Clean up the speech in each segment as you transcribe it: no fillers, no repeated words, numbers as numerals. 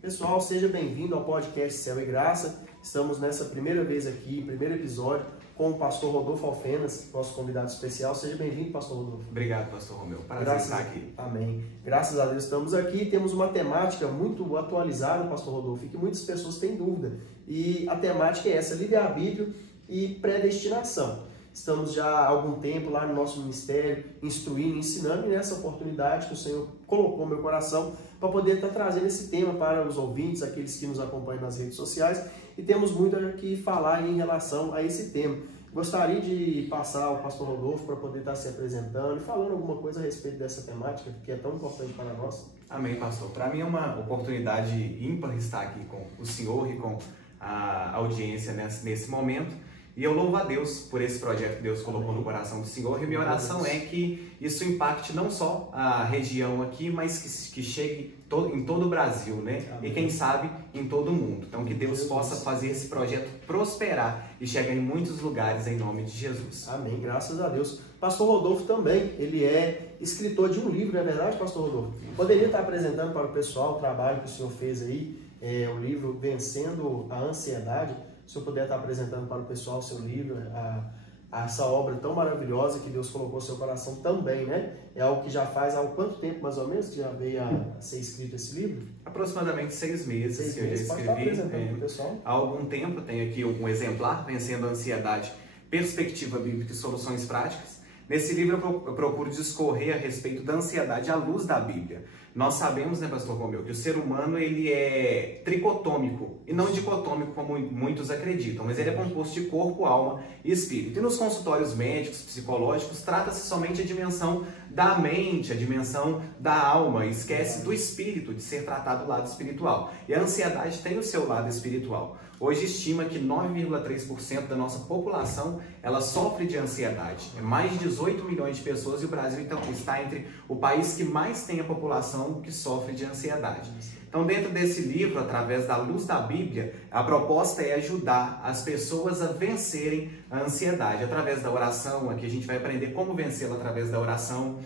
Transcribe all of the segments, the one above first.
Pessoal, seja bem-vindo ao podcast Céu e Graça. Estamos nessa primeira vez aqui, primeiro episódio, com o pastor Rodolfo Alfenas, nosso convidado especial. Seja bem-vindo, pastor Rodolfo. Obrigado, pastor Romeu. Prazer estar aqui. Amém. Graças a Deus estamos aqui. Temos uma temática muito atualizada, pastor Rodolfo, e que muitas pessoas têm dúvida. E a temática é essa, livre-arbítrio e predestinação. Estamos já há algum tempo lá no nosso ministério, instruindo, ensinando, e nessa oportunidade que o Senhor colocou no meu coração para poder estar trazendo esse tema para os ouvintes, aqueles que nos acompanham nas redes sociais, e temos muito aqui falar em relação a esse tema. Gostaria de passar ao pastor Rodolfo para poder estar se apresentando e falando alguma coisa a respeito dessa temática que é tão importante para nós. Amém, pastor. Para mim é uma oportunidade ímpar estar aqui com o senhor e com a audiência nesse momento. E eu louvo a Deus por esse projeto que Deus colocou no coração do Senhor. E minha oração é que isso impacte não só a região aqui, mas que chegue em todo o Brasil, né? Amém. E quem sabe em todo o mundo. Então que Deus possa fazer esse projeto prosperar e chegar em muitos lugares em nome de Jesus. Amém, graças a Deus. Pastor Rodolfo também, ele é escritor de um livro, não é verdade, pastor Rodolfo? Poderia estar apresentando para o pessoal o trabalho que o senhor fez aí, o livro Vencendo a Ansiedade. Se eu puder estar apresentando para o pessoal o seu livro, essa obra tão maravilhosa que Deus colocou no seu coração também, né? É algo que já faz há quanto tempo, mais ou menos, que já veio a ser escrito esse livro? Aproximadamente 6 meses que eu já escrevi. Há algum tempo, tenho aqui um exemplar, Vencendo a Ansiedade, Perspectiva Bíblica e Soluções Práticas. Nesse livro eu procuro discorrer a respeito da ansiedade à luz da Bíblia. Nós sabemos, né, pastor Romeu, que o ser humano ele é tricotômico e não dicotômico como muitos acreditam, mas ele é composto de corpo, alma e espírito. E nos consultórios médicos, psicológicos, trata-se somente a dimensão da mente, a dimensão da alma, esquece do espírito, de ser tratado do lado espiritual. E a ansiedade tem o seu lado espiritual. Hoje estima que 9,3% da nossa população ela sofre de ansiedade. É mais de 18 milhões de pessoas e o Brasil então está entre o país que mais tem a população que sofre de ansiedade. Então, dentro desse livro, através da luz da Bíblia, a proposta é ajudar as pessoas a vencerem a ansiedade. Através da oração, aqui a gente vai aprender como vencê-la através da oração.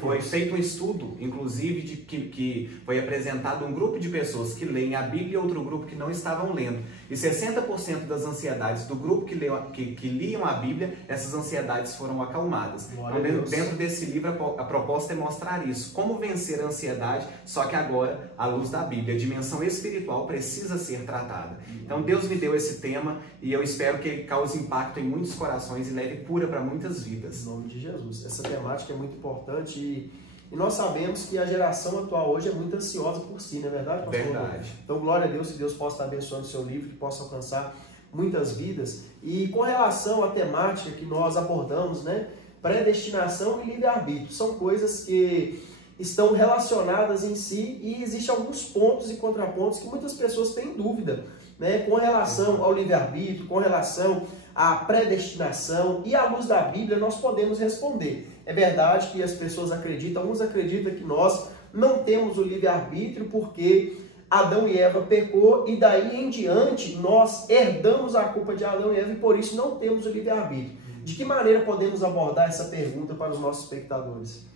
Foi feito um estudo, inclusive, que foi apresentado um grupo de pessoas que leem a Bíblia e outro grupo que não estavam lendo. E 60% das ansiedades do grupo que liam a Bíblia, essas ansiedades foram acalmadas. Então, dentro desse livro, a proposta é mostrar isso. Como vencer a ansiedade, só que agora, à luz da Bíblia. A dimensão espiritual precisa ser tratada. Então Deus me deu esse tema e eu espero que ele cause impacto em muitos corações e leve cura para muitas vidas. Em nome de Jesus. Essa temática é muito importante e nós sabemos que a geração atual hoje é muito ansiosa por si, não é verdade, pastor? Verdade. Então glória a Deus, que Deus possa estar abençoando o seu livro, que possa alcançar muitas vidas. E com relação à temática que nós abordamos, né? Predestinação e livre-arbítrio. São coisas que estão relacionadas em si e existem alguns pontos e contrapontos que muitas pessoas têm dúvida, né, com relação ao livre-arbítrio, com relação à predestinação, e à luz da Bíblia nós podemos responder. É verdade que as pessoas acreditam, alguns acreditam que nós não temos o livre-arbítrio porque Adão e Eva pecou e daí em diante nós herdamos a culpa de Adão e Eva e por isso não temos o livre-arbítrio. De que maneira podemos abordar essa pergunta para os nossos espectadores?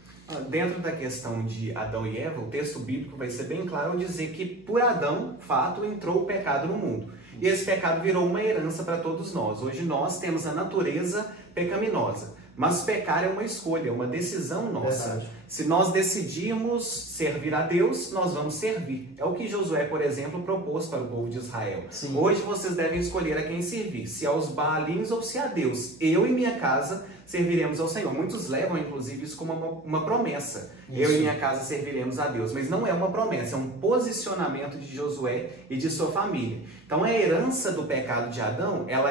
Dentro da questão de Adão e Eva, o texto bíblico vai ser bem claro ao dizer que por Adão, fato, entrou o pecado no mundo. E esse pecado virou uma herança para todos nós. Hoje nós temos a natureza pecaminosa. Mas pecar é uma escolha, uma decisão nossa. Verdade. Se nós decidirmos servir a Deus, nós vamos servir. É o que Josué, por exemplo, propôs para o povo de Israel. Sim. Hoje vocês devem escolher a quem servir, se aos Baalins ou se a Deus. Eu e minha casa serviremos ao Senhor. Muitos levam, inclusive, isso como uma promessa. Isso. Eu e minha casa serviremos a Deus. Mas não é uma promessa, é um posicionamento de Josué e de sua família. Então, a herança do pecado de Adão, ela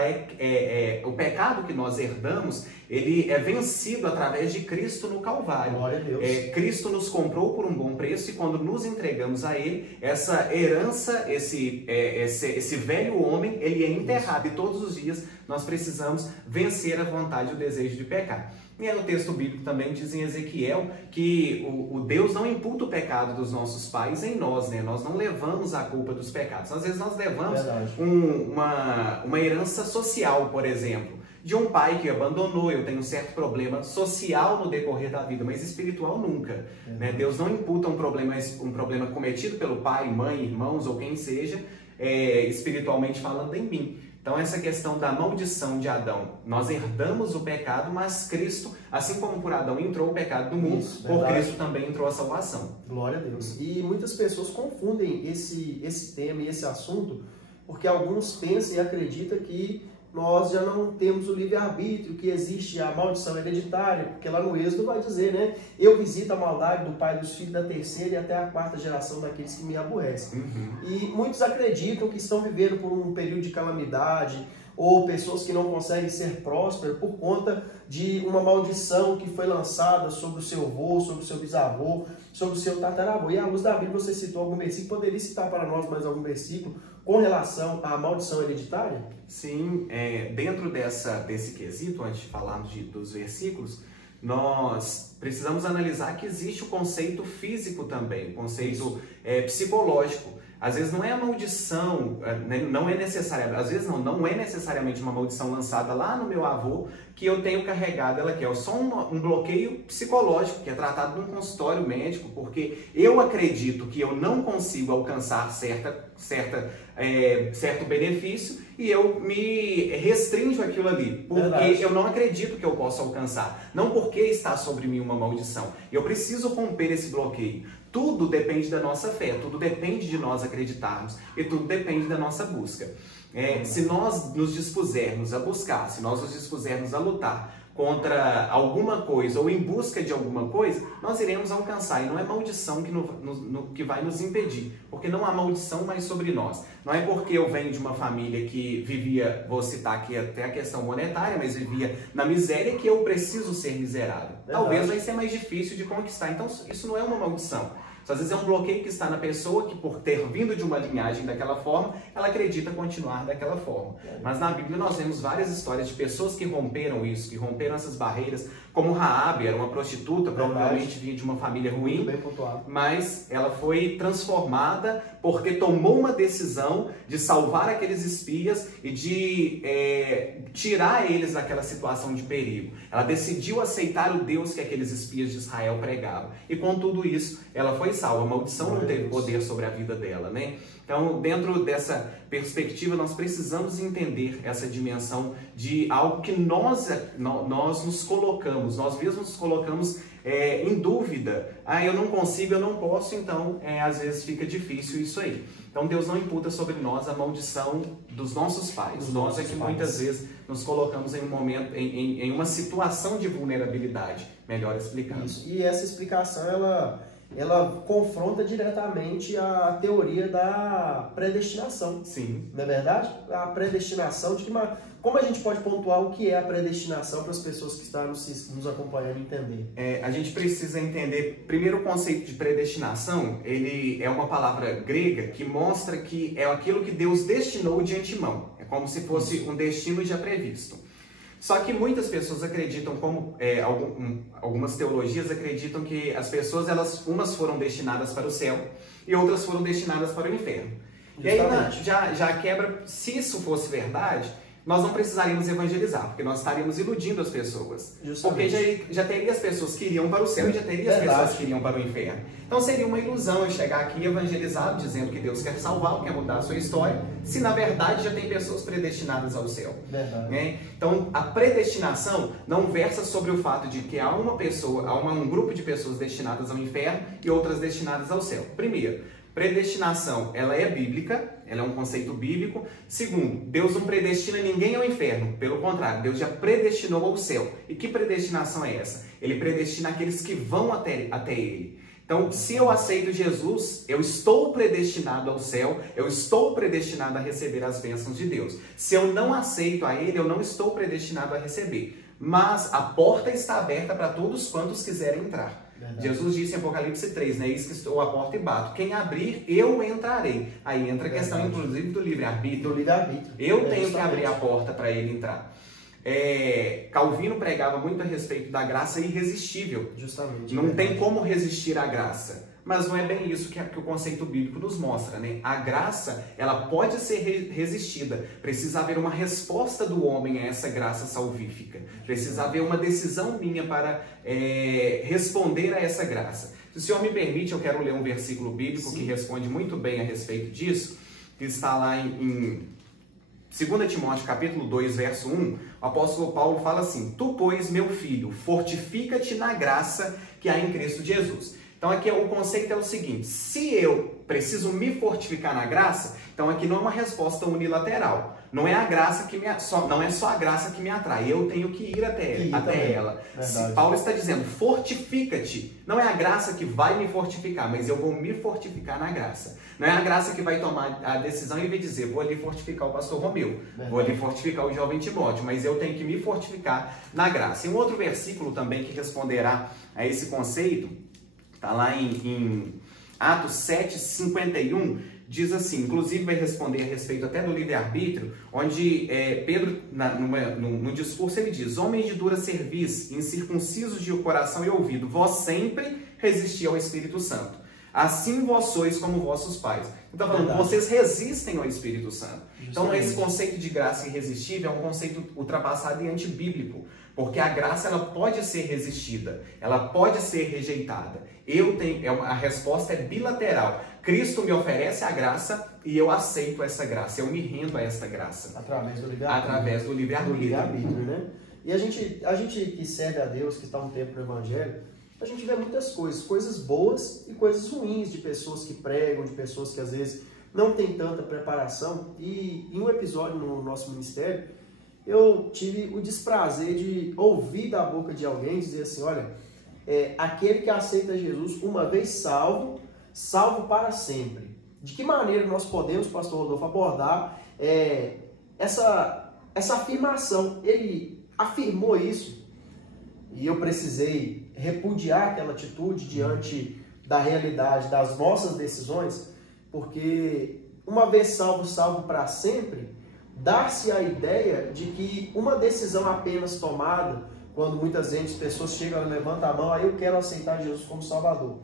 o pecado que nós herdamos, ele é vencido através de Cristo no Calvário. Glória a Deus. Cristo nos comprou por um bom preço e quando nos entregamos a Ele, essa herança, esse velho homem, ele é enterrado. E todos os dias nós precisamos vencer a vontade e o desejo de pecar. E aí o texto bíblico também diz em Ezequiel que o Deus não imputa o pecado dos nossos pais em nós, né? Nós não levamos a culpa dos pecados. Às vezes nós levamos uma herança social, por exemplo. de um pai que abandonou. Eu tenho um certo problema social no decorrer da vida, mas espiritual nunca. Né? Deus não imputa um problema cometido pelo pai, mãe, irmãos ou quem seja, espiritualmente falando em mim. Então essa questão da maldição de Adão, nós herdamos o pecado, mas Cristo, assim como por Adão entrou o pecado do mundo, por Cristo também entrou a salvação. Glória a Deus. E muitas pessoas confundem esse tema e esse assunto, porque alguns pensam e acreditam que nós já não temos o livre-arbítrio, que existe a maldição hereditária, porque lá no Êxodo vai dizer, né? Eu visito a maldade do pai e dos filhos da terceira e até a quarta geração daqueles que me aborrecem. E muitos acreditam que estão vivendo por um período de calamidade, ou pessoas que não conseguem ser prósperas por conta de uma maldição que foi lançada sobre o seu avô, sobre o seu bisavô, sobre o seu tataravô. E à luz da Bíblia você citou algum versículo, poderia citar para nós mais algum versículo com relação à maldição hereditária? Sim, dentro desse quesito, antes de falarmos dos versículos, nós precisamos analisar que existe o conceito físico também, o conceito psicológico. Às vezes não é a maldição, não é necessária, às vezes não é necessariamente uma maldição lançada lá no meu avô que eu tenho carregado ela aqui. É só um bloqueio psicológico que é tratado num consultório médico, porque eu acredito que eu não consigo alcançar certo benefício e eu me restringo aquilo ali, porque eu não acredito que eu possa alcançar, não porque está sobre mim uma maldição. Eu preciso romper esse bloqueio. Tudo depende da nossa fé, tudo depende de nós acreditarmos e tudo depende da nossa busca. Se nós nos dispusermos a buscar, se nós nos dispusermos a lutar contra alguma coisa ou em busca de alguma coisa, nós iremos alcançar. E não é maldição que vai nos impedir, porque não há maldição mais sobre nós. Não é porque eu venho de uma família que vivia, vou citar aqui até a questão monetária, mas vivia na miséria, que eu preciso ser miserável. Talvez vai ser mais difícil de conquistar. Então isso não é uma maldição. Isso, às vezes é um bloqueio que está na pessoa que, por ter vindo de uma linhagem daquela forma, ela acredita continuar daquela forma. Mas na Bíblia nós vemos várias histórias de pessoas que romperam isso, que romperam essas barreiras, como Raabe, era uma prostituta, provavelmente vinha de uma família ruim, mas ela foi transformada porque tomou uma decisão de salvar aqueles espias e de tirar eles daquela situação de perigo. Ela decidiu aceitar o Deus que aqueles espias de Israel pregavam. E com tudo isso, ela foi salva. A maldição não teve poder sobre a vida dela, né? Então, dentro dessa perspectiva, nós precisamos entender essa dimensão de algo que nós nos colocamos, nós mesmos nos colocamos em dúvida. Eu não consigo, eu não posso, então às vezes fica difícil isso aí. Então Deus não imputa sobre nós a maldição dos nossos pais. Nós é que muitas vezes nos colocamos em um momento, em uma situação de vulnerabilidade, melhor explicando. Isso. E essa explicação, ela confronta diretamente a teoria da predestinação. Sim. Não é verdade? A predestinação, como a gente pode pontuar o que é a predestinação para as pessoas que estão nos acompanhando entender? A gente precisa entender, primeiro, o conceito de predestinação. Ele é uma palavra grega que mostra que é aquilo que Deus destinou de antemão. É como se fosse um destino já previsto. Só que muitas pessoas acreditam, algumas teologias acreditam que as pessoas, umas foram destinadas para o céu e outras foram destinadas para o inferno. Justamente. E aí já quebra, se isso fosse verdade, nós não precisaríamos evangelizar, porque nós estaríamos iludindo as pessoas. Justamente. Porque já teria as pessoas que iriam para o céu e já teria as pessoas que iriam para o inferno. Então seria uma ilusão eu chegar aqui evangelizado, dizendo que Deus quer salvar, quer mudar a sua história, se na verdade já tem pessoas predestinadas ao céu. Né? Então a predestinação não versa sobre o fato de que há um grupo de pessoas destinadas ao inferno e outras destinadas ao céu. Primeiro, predestinação, ela é bíblica, ela é um conceito bíblico. Segundo, Deus não predestina ninguém ao inferno. Pelo contrário, Deus já predestinou ao céu. E que predestinação é essa? Ele predestina aqueles que vão até Ele. Então, se eu aceito Jesus, eu estou predestinado ao céu, eu estou predestinado a receber as bênçãos de Deus. Se eu não aceito a Ele, eu não estou predestinado a receber. Mas a porta está aberta para todos quantos quiserem entrar. Verdade. Jesus disse em Apocalipse 3, né? Eis que estou à porta e bato. Quem abrir, eu entrarei. Aí entra a questão, inclusive, do livre-arbítrio. Eu tenho que abrir a porta para ele entrar. Calvino pregava muito a respeito da graça irresistível. Justamente. Não tem como resistir à graça. mas não é bem isso que o conceito bíblico nos mostra, né? A graça, ela pode ser resistida. Precisa haver uma resposta do homem a essa graça salvífica. Precisa haver uma decisão minha para responder a essa graça. Se o senhor me permite, eu quero ler um versículo bíblico que responde muito bem a respeito disso, que está lá em 2 Timóteo capítulo 2, verso 1, o apóstolo Paulo fala assim: tu, pois, meu filho, fortifica-te na graça que há em Cristo Jesus. Então aqui o conceito é o seguinte: se eu preciso me fortificar na graça, então aqui não é uma resposta unilateral. Não é a graça que não é só a graça que me atrai, eu tenho que ir até ela. Se Paulo está dizendo, fortifica-te, não é a graça que vai me fortificar, mas eu vou me fortificar na graça. Não é a graça que vai tomar a decisão e vai dizer, vou ali fortificar o pastor Romeu, vou ali fortificar o jovem Timóteo, mas eu tenho que me fortificar na graça. E um outro versículo também que responderá a esse conceito, está lá em Atos 7, 51, diz assim, inclusive vai responder a respeito até do livre-arbítrio, onde Pedro, no discurso, ele diz: homens de dura cerviz, incircuncisos de coração e ouvido, vós sempre resisti ao Espírito Santo. Assim vós sois como vossos pais. Então, falando, vocês resistem ao Espírito Santo. Então, esse conceito de graça irresistível é um conceito ultrapassado e antibíblico, porque a graça ela pode ser resistida, ela pode ser rejeitada. A resposta é bilateral. Cristo me oferece a graça e eu aceito essa graça, eu me rendo a essa graça. Através do livre-arbítrio. Através do livre-arbítrio. Né? E a gente que serve a Deus, que está um tempo no Evangelho, a gente vê muitas coisas boas e coisas ruins de pessoas que pregam, de pessoas que às vezes não têm tanta preparação. E em um episódio no nosso ministério, eu tive o desprazer de ouvir da boca de alguém dizer assim: olha, aquele que aceita Jesus uma vez salvo, salvo para sempre. De que maneira nós podemos, pastor Rodolfo, abordar essa afirmação? Ele afirmou isso e eu precisei repudiar aquela atitude diante da realidade das nossas decisões, porque uma vez salvo, salvo para sempre, dá-se a ideia de que uma decisão apenas tomada, quando muitas vezes pessoas chegam e levantam a mão, aí eu quero aceitar Jesus como Salvador.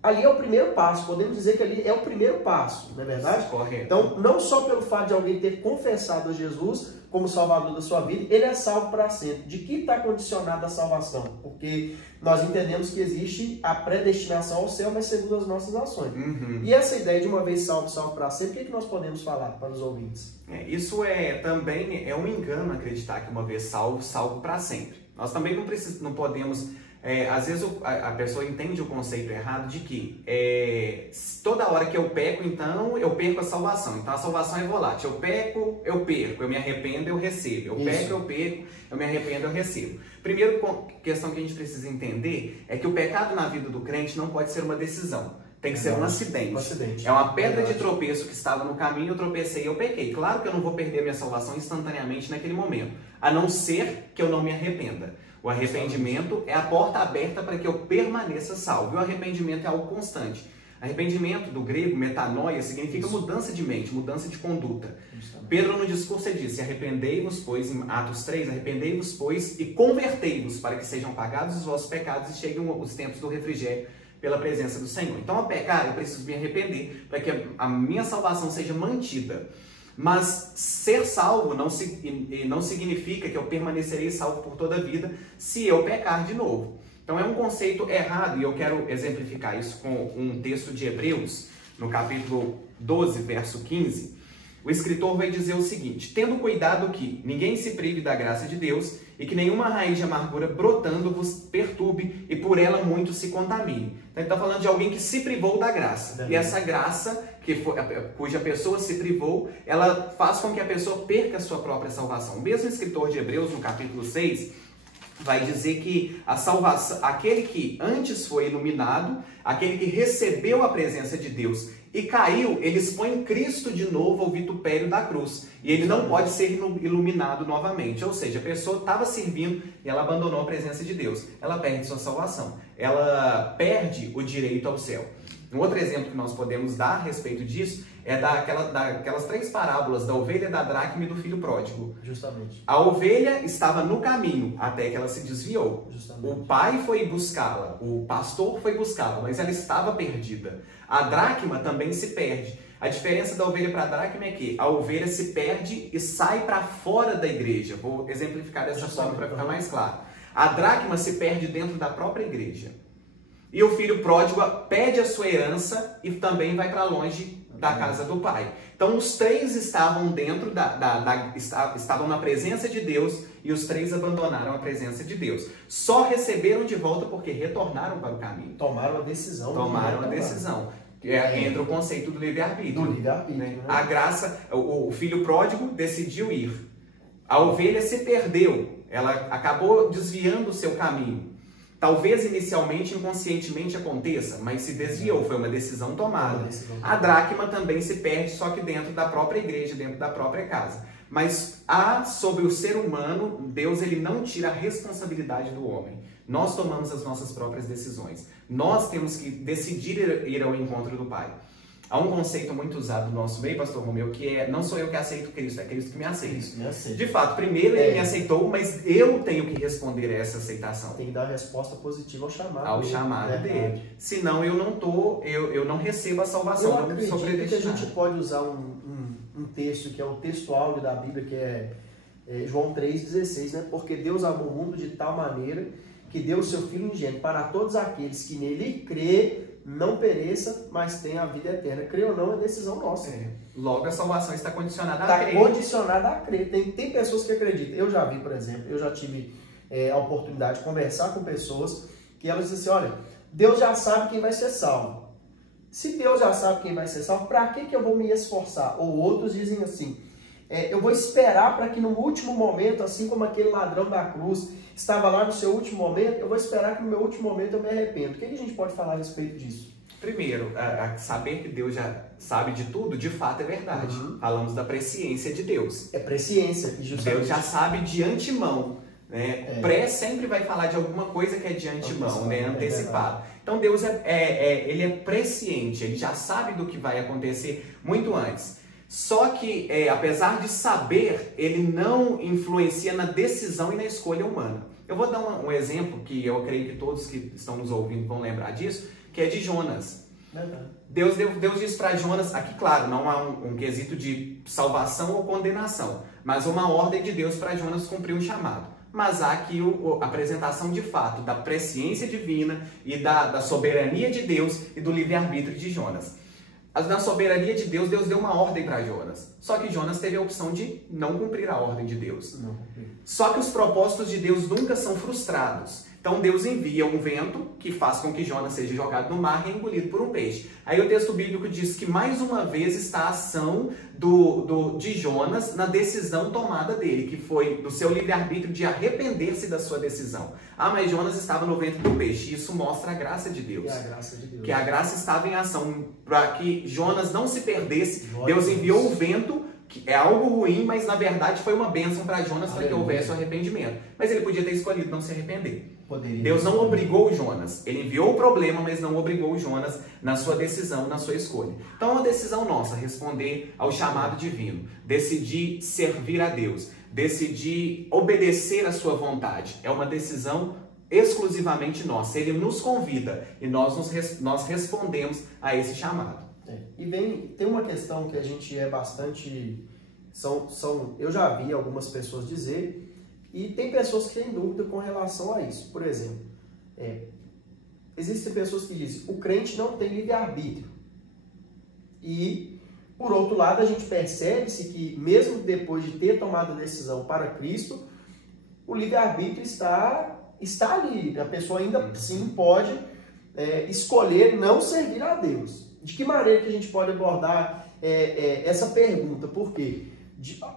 Ali é o primeiro passo, podemos dizer que ali é o primeiro passo, não é verdade? Correto. Então, não só pelo fato de alguém ter confessado a Jesus como Salvador da sua vida, ele é salvo para sempre. De que está condicionada a salvação? Porque nós entendemos que existe a predestinação ao céu, mas segundo as nossas ações. E essa ideia de uma vez salvo, salvo para sempre, o que nós podemos falar para os ouvintes? Isso também é um engano acreditar que uma vez salvo, salvo para sempre. Nós também não podemos... às vezes a pessoa entende o conceito errado de que toda hora que eu peco, então eu perco a salvação. Então a salvação é volátil. Eu peco, eu perco. Eu me arrependo, eu recebo. Eu peco, eu perco. Eu me arrependo, eu recebo. Primeiro questão que a gente precisa entender é que o pecado na vida do crente não pode ser uma decisão. Tem que ser um acidente. É uma pedra de tropeço que estava no caminho, eu tropecei e eu pequei. Claro que eu não vou perder minha salvação instantaneamente naquele momento, a não ser que eu não me arrependa. O arrependimento é a porta aberta para que eu permaneça salvo. E o arrependimento é algo constante. Arrependimento, do grego, metanoia, significa mudança de mente, mudança de conduta. Pedro, no discurso, ele disse: arrependei-vos, pois, em Atos 3, arrependei-vos, pois, e convertei-vos, para que sejam pagados os vossos pecados e cheguem os tempos do refrigério pela presença do Senhor. Então, ao pecar, eu preciso me arrepender para que a minha salvação seja mantida. Mas ser salvo não significa que eu permanecerei salvo por toda a vida se eu pecar de novo. Então é um conceito errado, e eu quero exemplificar isso com um texto de Hebreus, no capítulo 12, verso 15. O escritor vai dizer o seguinte: tendo cuidado que ninguém se prive da graça de Deus e que nenhuma raiz de amargura brotando vos perturbe e por ela muito se contamine. Então ele está falando de alguém que se privou da graça. E essa graça, cuja pessoa se privou, ela faz com que a pessoa perca a sua própria salvação. O mesmo escritor de Hebreus, no capítulo 6, vai dizer que a salvação, aquele que antes foi iluminado, aquele que recebeu a presença de Deus e caiu, ele expõe Cristo de novo ao vitupério da cruz. E ele não pode ser iluminado novamente. Ou seja, a pessoa estava servindo e ela abandonou a presença de Deus. Ela perde sua salvação. Ela perde o direito ao céu. Um outro exemplo que nós podemos dar a respeito disso É daquelas 3 parábolas, da ovelha, da dracma e do filho pródigo. Justamente. A ovelha estava no caminho até que ela se desviou. Justamente. O pai foi buscá-la, o pastor foi buscá-la, mas ela estava perdida. A dracma também se perde. A diferença da ovelha para a dracma é que a ovelha se perde e sai para fora da igreja. Vou exemplificar dessa forma para ficar mais claro. A dracma se perde dentro da própria igreja. E o filho pródigo pede a sua herança e também vai para longe da casa do pai. Então os 3 estavam dentro estavam na presença de Deus e os 3 abandonaram a presença de Deus. Só receberam de volta porque retornaram para o caminho. Tomaram a decisão. Entra o conceito do livre-arbítrio. Do livre-arbítrio, né? A graça, o filho pródigo decidiu ir. A ovelha se perdeu. Ela acabou desviando o seu caminho. Talvez inicialmente, inconscientemente aconteça, mas se desviou, foi uma decisão tomada. A dracma também se perde, só que dentro da própria igreja, dentro da própria casa. Mas sobre o ser humano, Deus ele não tira a responsabilidade do homem. Nós tomamos as nossas próprias decisões. Nós temos que decidir ir ao encontro do Pai. Há um conceito muito usado no nosso meio, pastor Romeu, que é: não sou eu que aceito Cristo, é Cristo que me aceita. De fato, primeiro ele me aceitou, mas eu tenho que responder a essa aceitação. Tem que dar a resposta positiva ao chamado. Ao chamado dele. Senão eu não recebo a salvação. Eu acredito que a gente pode usar um texto que é o texto áureo da Bíblia, que é João 3,16, né? Porque Deus amou o mundo de tal maneira que deu o seu Filho unigênito para todos aqueles que nele crê, não pereça, mas tenha a vida eterna. Crer ou não é decisão nossa. Logo, a salvação está condicionada a crer. Está condicionada a crer. Tem pessoas que acreditam. Eu já vi, por exemplo, eu já tive a oportunidade de conversar com pessoas que elas dizem assim: olha, Deus já sabe quem vai ser salvo. Se Deus já sabe quem vai ser salvo, para que eu vou me esforçar? Ou outros dizem assim: eu vou esperar para que no último momento, assim como aquele ladrão da cruz estava lá no seu último momento, eu vou esperar que no meu último momento eu me arrependo. O que a gente pode falar a respeito disso? Primeiro, saber que Deus já sabe de tudo, de fato é verdade. Falamos da presciência de Deus. É presciência. Justamente. Deus já sabe de antemão. Né? Pré sempre vai falar de alguma coisa que é de antemão, né? Antecipado. Então Deus ele é presciente, ele já sabe do que vai acontecer muito antes. Só que, apesar de saber, ele não influencia na decisão e na escolha humana. Eu vou dar um exemplo que eu creio que todos que estão nos ouvindo vão lembrar disso, que é de Jonas. Deus disse para Jonas, aqui claro, não há um quesito de salvação ou condenação, mas uma ordem de Deus para Jonas cumprir um chamado. Mas há aqui a apresentação de fato da presciência divina e da soberania de Deus e do livre-arbítrio de Jonas. Na soberania de Deus, Deus deu uma ordem para Jonas. Só que Jonas teve a opção de não cumprir a ordem de Deus. Só que os propósitos de Deus nunca são frustrados. Então Deus envia um vento que faz com que Jonas seja jogado no mar e engolido por um peixe. Aí o texto bíblico diz que mais uma vez está a ação de Jonas na decisão tomada dele, que foi do seu livre-arbítrio de arrepender-se da sua decisão. Mas Jonas estava no ventre do peixe. Isso mostra a graça de Deus. Que a graça estava em ação para que Jonas não se perdesse. Deus enviou o vento, que é algo ruim, mas na verdade foi uma bênção para Jonas para que houvesse o arrependimento. Mas ele podia ter escolhido não se arrepender. Deus não obrigou Jonas. Ele enviou o problema, mas não obrigou Jonas na sua decisão, na sua escolha. Então é uma decisão nossa responder ao chamado divino, decidir servir a Deus, decidir obedecer à sua vontade. É uma decisão exclusivamente nossa. Ele nos convida e nós respondemos a esse chamado. E tem uma questão que a gente é bastante... eu já vi algumas pessoas dizer, e tem pessoas que têm dúvida com relação a isso. Por exemplo, existem pessoas que dizem: o crente não tem livre-arbítrio. E, por outro lado, a gente percebe-se que, mesmo depois de ter tomado a decisão para Cristo, o livre-arbítrio está ali. A pessoa ainda sim pode escolher não servir a Deus. De que maneira que a gente pode abordar essa pergunta? Porque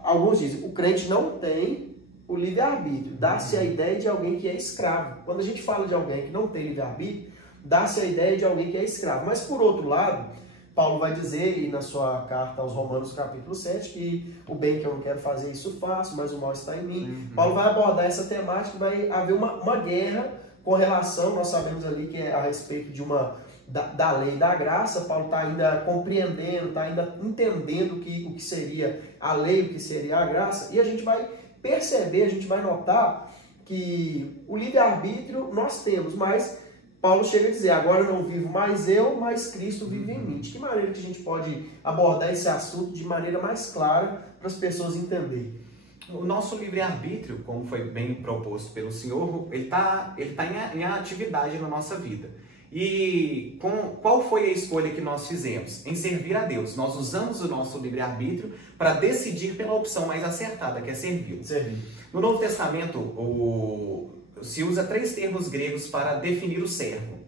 alguns dizem: o crente não tem o livre-arbítrio. Dá-se a ideia de alguém que é escravo. Quando a gente fala de alguém que não tem livre-arbítrio, dá-se a ideia de alguém que é escravo. Mas, por outro lado, Paulo vai dizer, e na sua carta aos Romanos, capítulo 7, que o bem que eu não quero fazer, isso faço, mas o mal está em mim. Paulo vai abordar essa temática, vai haver uma guerra com relação, nós sabemos ali que é a respeito de uma da lei e da graça. Paulo está ainda compreendendo, está ainda entendendo o que seria a lei, o que seria a graça, e a gente vai perceber, a gente vai notar que o livre-arbítrio nós temos, mas Paulo chega a dizer, agora não vivo mais eu, mas Cristo vive em mim. De que maneira que a gente pode abordar esse assunto de maneira mais clara para as pessoas entenderem? O nosso livre-arbítrio, como foi bem proposto pelo Senhor, ele tá em atividade na nossa vida. E qual foi a escolha que nós fizemos? Em servir a Deus. Nós usamos o nosso livre-arbítrio para decidir pela opção mais acertada, que é servir. No Novo Testamento, se usa 3 termos gregos para definir o servo,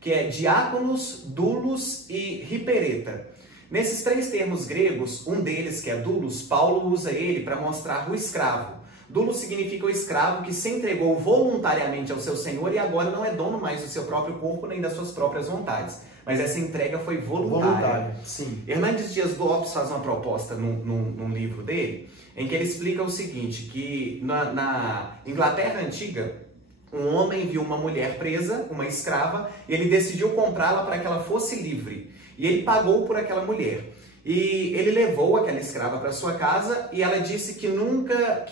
que é diáconos, doulos e hipereta. Nesses 3 termos gregos, um deles, que é doulos, Paulo usa ele para mostrar o escravo. Doulos significa o escravo que se entregou voluntariamente ao seu senhor e agora não é dono mais do seu próprio corpo nem das suas próprias vontades. Mas essa entrega foi voluntária. Sim. Hernandes Dias Lopes faz uma proposta num livro dele, em que ele explica o seguinte, que na Inglaterra Antiga, um homem viu uma mulher presa, uma escrava, e ele decidiu comprá-la para que ela fosse livre. E ele pagou por aquela mulher. E ele levou aquela escrava para sua casa e ela disse que nunca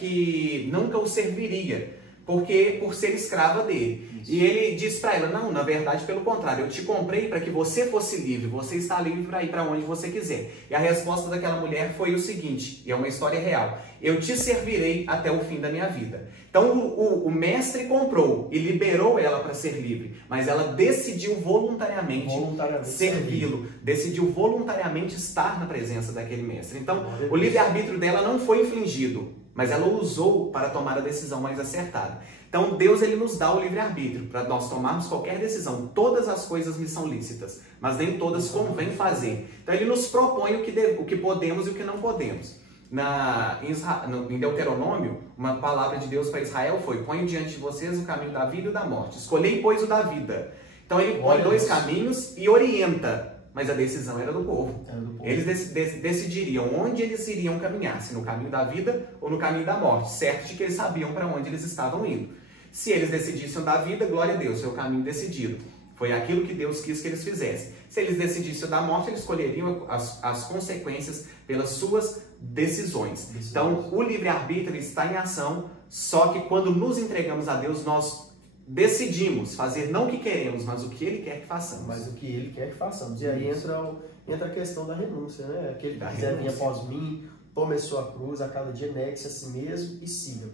o serviria, por ser escrava dele. Isso. E ele disse para ela, não, na verdade, pelo contrário, eu te comprei para que você fosse livre, você está livre para ir para onde você quiser. E a resposta daquela mulher foi o seguinte, e é uma história real, eu te servirei até o fim da minha vida. Então o mestre comprou e liberou ela para ser livre, mas ela decidiu voluntariamente servi-lo, decidiu voluntariamente estar na presença daquele mestre. Então o livre-arbítrio dela não foi infligido, mas ela usou para tomar a decisão mais acertada. Então Deus ele nos dá o livre-arbítrio para nós tomarmos qualquer decisão. Todas as coisas me são lícitas, mas nem todas convém fazer. Então ele nos propõe o que podemos e o que não podemos. Em Deuteronômio, uma palavra de Deus para Israel foi: ponho diante de vocês o caminho da vida e da morte. Escolhei, pois, o da vida. Então ele põe 2 caminhos e orienta, mas a decisão era do povo. Eles decidiriam onde eles iriam caminhar, se no caminho da vida ou no caminho da morte, certo de que eles sabiam para onde eles estavam indo. Se eles decidissem o da vida, glória a Deus, seu caminho decidido. Foi aquilo que Deus quis que eles fizessem. Se eles decidissem o da morte, eles escolheriam as consequências pelas suas decisões. Então, o livre-arbítrio está em ação, só que quando nos entregamos a Deus, nós decidimos fazer não o que queremos, mas o que Ele quer que façamos. Mas o que Ele quer que façamos. E aí entra a questão da renúncia, né? Aquele que quiser vir após mim, tome a sua cruz, a cada dia negue-se a si mesmo e siga.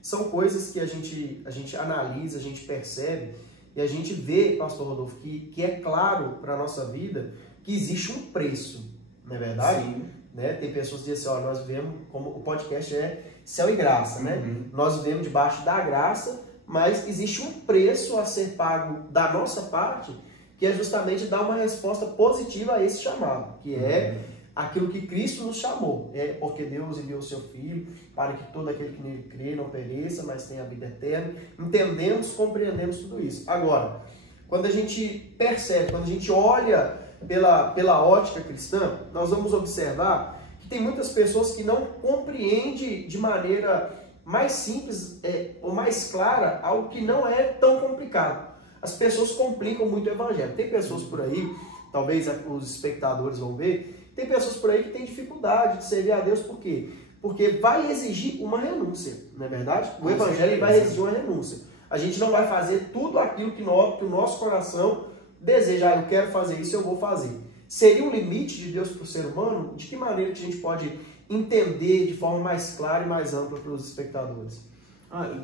São coisas que a gente analisa, a gente percebe e a gente vê, pastor Rodolfo, que é claro para a nossa vida que existe um preço, não é verdade? Sim. Né? Tem pessoas que dizem assim, ó, nós vivemos, como o podcast é céu e graça, né? Nós vivemos debaixo da graça, mas existe um preço a ser pago da nossa parte, que é justamente dar uma resposta positiva a esse chamado, que é aquilo que Cristo nos chamou. É porque Deus enviou o seu Filho para que todo aquele que nele crê não pereça, mas tenha a vida eterna. Entendemos, compreendemos tudo isso. Agora, quando a gente percebe, quando a gente olha pela ótica cristã, nós vamos observar que tem muitas pessoas que não compreendem de maneira mais simples ou mais clara algo que não é tão complicado. As pessoas complicam muito o evangelho. Tem pessoas por aí, talvez os espectadores vão ver, tem pessoas por aí que têm dificuldade de servir a Deus, por quê? Porque vai exigir uma renúncia, não é verdade? O evangelho vai exigir uma renúncia. A gente não vai fazer tudo aquilo que o nosso coração deseja. Eu quero fazer isso, eu vou fazer. Seria um limite de Deus para o ser humano? De que maneira que a gente pode entender de forma mais clara e mais ampla para os espectadores?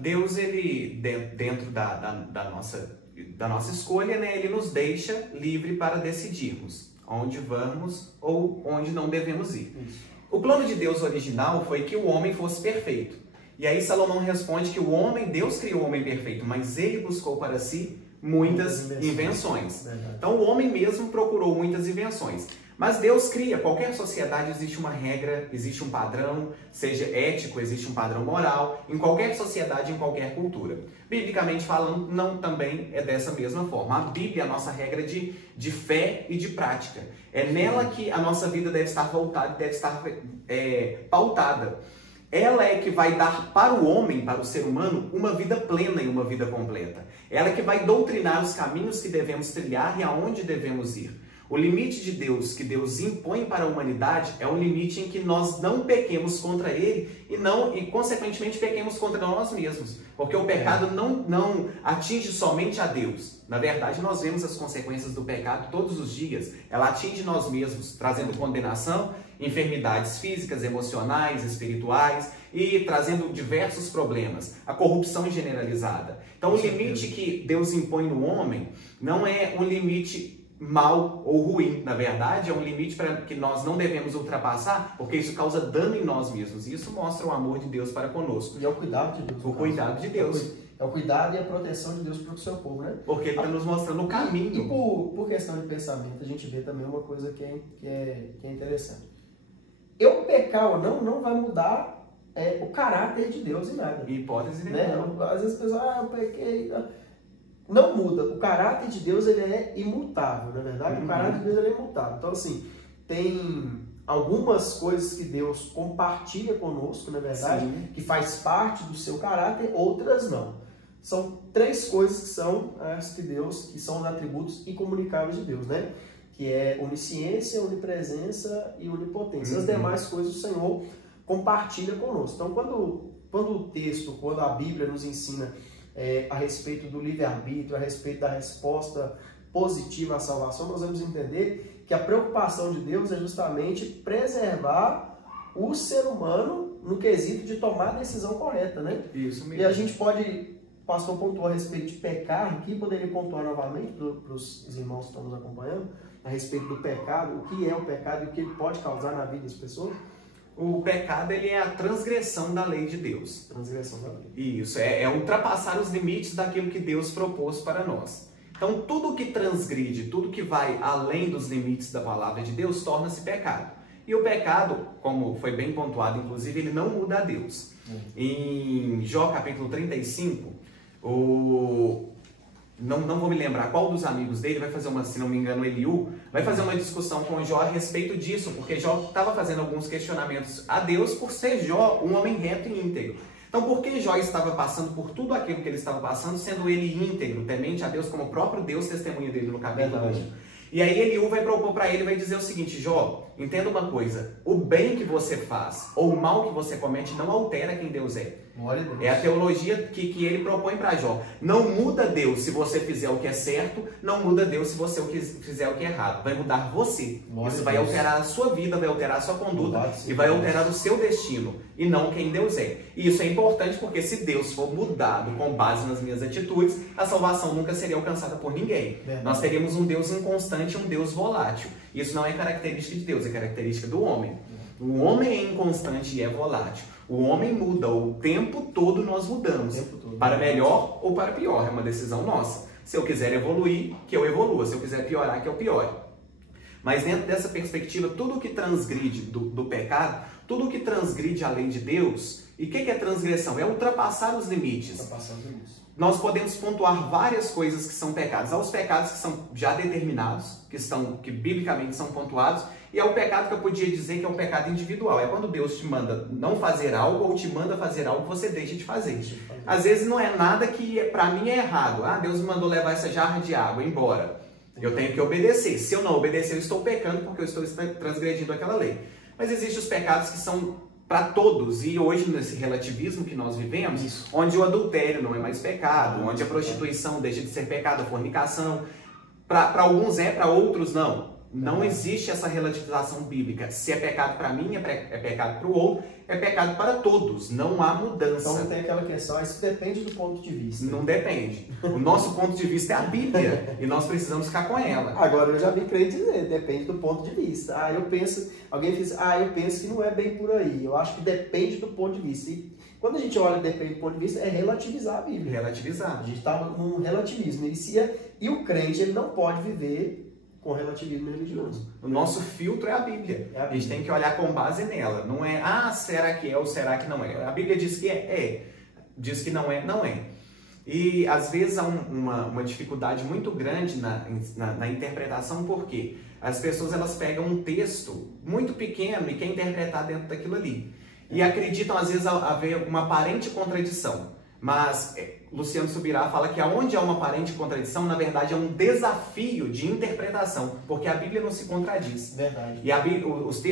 Deus, ele, dentro da nossa escolha, né, ele nos deixa livre para decidirmos onde vamos ou onde não devemos ir. Isso. O plano de Deus original foi que o homem fosse perfeito. E aí Salomão responde que Deus criou o homem perfeito, mas ele buscou para si muitas invenções. Então o homem mesmo procurou muitas invenções. Mas Deus cria, qualquer sociedade existe uma regra, existe um padrão, seja ético, existe um padrão moral, em qualquer sociedade, em qualquer cultura. Biblicamente falando, não também é dessa mesma forma. A Bíblia é a nossa regra de fé e de prática. É nela que a nossa vida deve estar voltada, deve estar pautada. ela é que vai dar para o homem, para o ser humano, uma vida plena e uma vida completa. Ela é que vai doutrinar os caminhos que devemos trilhar e aonde devemos ir. O limite de Deus que Deus impõe para a humanidade é um limite em que nós não pequemos contra Ele e consequentemente pequemos contra nós mesmos. Porque o pecado não atinge somente a Deus. Na verdade, nós vemos as consequências do pecado todos os dias. Ela atinge nós mesmos, trazendo condenação, enfermidades físicas, emocionais, espirituais e trazendo diversos problemas. A corrupção generalizada. Então, o limite que Deus impõe no homem não é um limite mal ou ruim, na verdade é um limite que nós não devemos ultrapassar, porque isso causa dano em nós mesmos, e isso mostra o amor de Deus para conosco. E é o cuidado de Deus. O cuidado de Deus. É o cuidado e a proteção de Deus para o seu povo, né? Porque Ele está nos mostrando o caminho. E por questão de pensamento, a gente vê também uma coisa que é interessante. Eu pecar ou não vai mudar o caráter de Deus em nada. Em hipótese né? Às vezes as pessoas, eu pequei... Não muda. O caráter de Deus ele é imutável, na verdade. O caráter de Deus ele é imutável. Então, assim, tem algumas coisas que Deus compartilha conosco, na verdade, sim, que faz parte do seu caráter, outras não. São 3 coisas que são as que são os atributos incomunicáveis de Deus, né? Que é onisciência, onipresença e onipotência. As demais coisas o Senhor compartilha conosco. Então, quando o texto, quando a Bíblia nos ensina a respeito do livre-arbítrio, a respeito da resposta positiva à salvação, nós vamos entender que a preocupação de Deus é justamente preservar o ser humano no quesito de tomar a decisão correta, né? Isso mesmo. E a gente pode, o pastor pontuou a respeito de pecar aqui, poderia pontuar novamente para os irmãos que estão nos acompanhando, a respeito do pecado, o que é o pecado e o que ele pode causar na vida das pessoas. O pecado ele é a transgressão da lei de Deus. Transgressão da lei. Isso, é ultrapassar os limites daquilo que Deus propôs para nós. Então, tudo que transgride, tudo que vai além dos limites da palavra de Deus, torna-se pecado. E o pecado, como foi bem pontuado, inclusive, ele não muda a Deus. Em Jó, capítulo 35, não vou me lembrar qual dos amigos dele vai fazer se não me engano, Eliú, vai fazer uma discussão com Jó a respeito disso, porque Jó estava fazendo alguns questionamentos a Deus por ser Jó um homem reto e íntegro. Então, por que Jó estava passando por tudo aquilo que ele estava passando, sendo ele íntegro, temente a Deus, como o próprio Deus testemunha dele no capítulo 1? E aí Eliú vai propor para ele, vai dizer o seguinte: Jó, entenda uma coisa, o bem que você faz ou o mal que você comete não altera quem Deus é. É a teologia que ele propõe para Jó. Não muda Deus se você fizer o que é certo, não muda Deus se você fizer o que é errado. Vai mudar você. Isso vai alterar a sua vida, vai alterar a sua conduta e vai alterar o seu destino e não quem Deus é. E isso é importante porque se Deus for mudado com base nas minhas atitudes, a salvação nunca seria alcançada por ninguém. Nós teríamos um Deus inconstante, um Deus volátil. Isso não é característica de Deus, é característica do homem. O homem é inconstante e é volátil. O homem muda, o tempo todo nós mudamos. Para melhor ou para pior, é uma decisão nossa. Se eu quiser evoluir, que eu evolua. Se eu quiser piorar, que eu piore. Mas dentro dessa perspectiva, tudo que transgride do pecado, tudo que transgride a lei de Deus, e o que é transgressão? É ultrapassar os limites. Nós podemos pontuar várias coisas que são pecados. Há os pecados que são já determinados, que biblicamente são pontuados, e é o pecado que eu podia dizer que é um pecado individual. É quando Deus te manda não fazer algo ou te manda fazer algo que você deixa de fazer. Às vezes não é nada que para mim é errado. Deus me mandou levar essa jarra de água embora. Eu tenho que obedecer. Se eu não obedecer, eu estou pecando porque eu estou transgredindo aquela lei. Mas existem os pecados que são para todos, e hoje nesse relativismo que nós vivemos, onde o adultério não é mais pecado, onde a prostituição deixa de ser pecado, a fornicação, para alguns para outros não. Não existe essa relativização bíblica. Se é pecado para mim, é pecado para o outro, é pecado para todos. Não há mudança. Então não tem aquela questão, isso depende do ponto de vista. Não depende. O nosso ponto de vista é a Bíblia e nós precisamos ficar com ela. Agora, eu já vi crente dizer, depende do ponto de vista. Alguém diz, eu penso que não é bem por aí. Eu acho que depende do ponto de vista. E quando a gente olha depende do ponto de vista, é relativizar a Bíblia. Relativizar. A gente está num relativismo. E o crente ele não pode viver com relativismo religioso. O nosso filtro é a Bíblia. A gente tem que olhar com base nela. Não é, será que é ou será que não é? A Bíblia diz que é. Diz que não é, não é. E às vezes há uma dificuldade muito grande na interpretação, porque as pessoas elas pegam um texto muito pequeno e querem interpretar dentro daquilo ali. e acreditam às vezes haver uma aparente contradição. Mas Luciano Subirá fala que aonde há uma aparente contradição, na verdade é um desafio de interpretação, porque a Bíblia não se contradiz. Verdade. E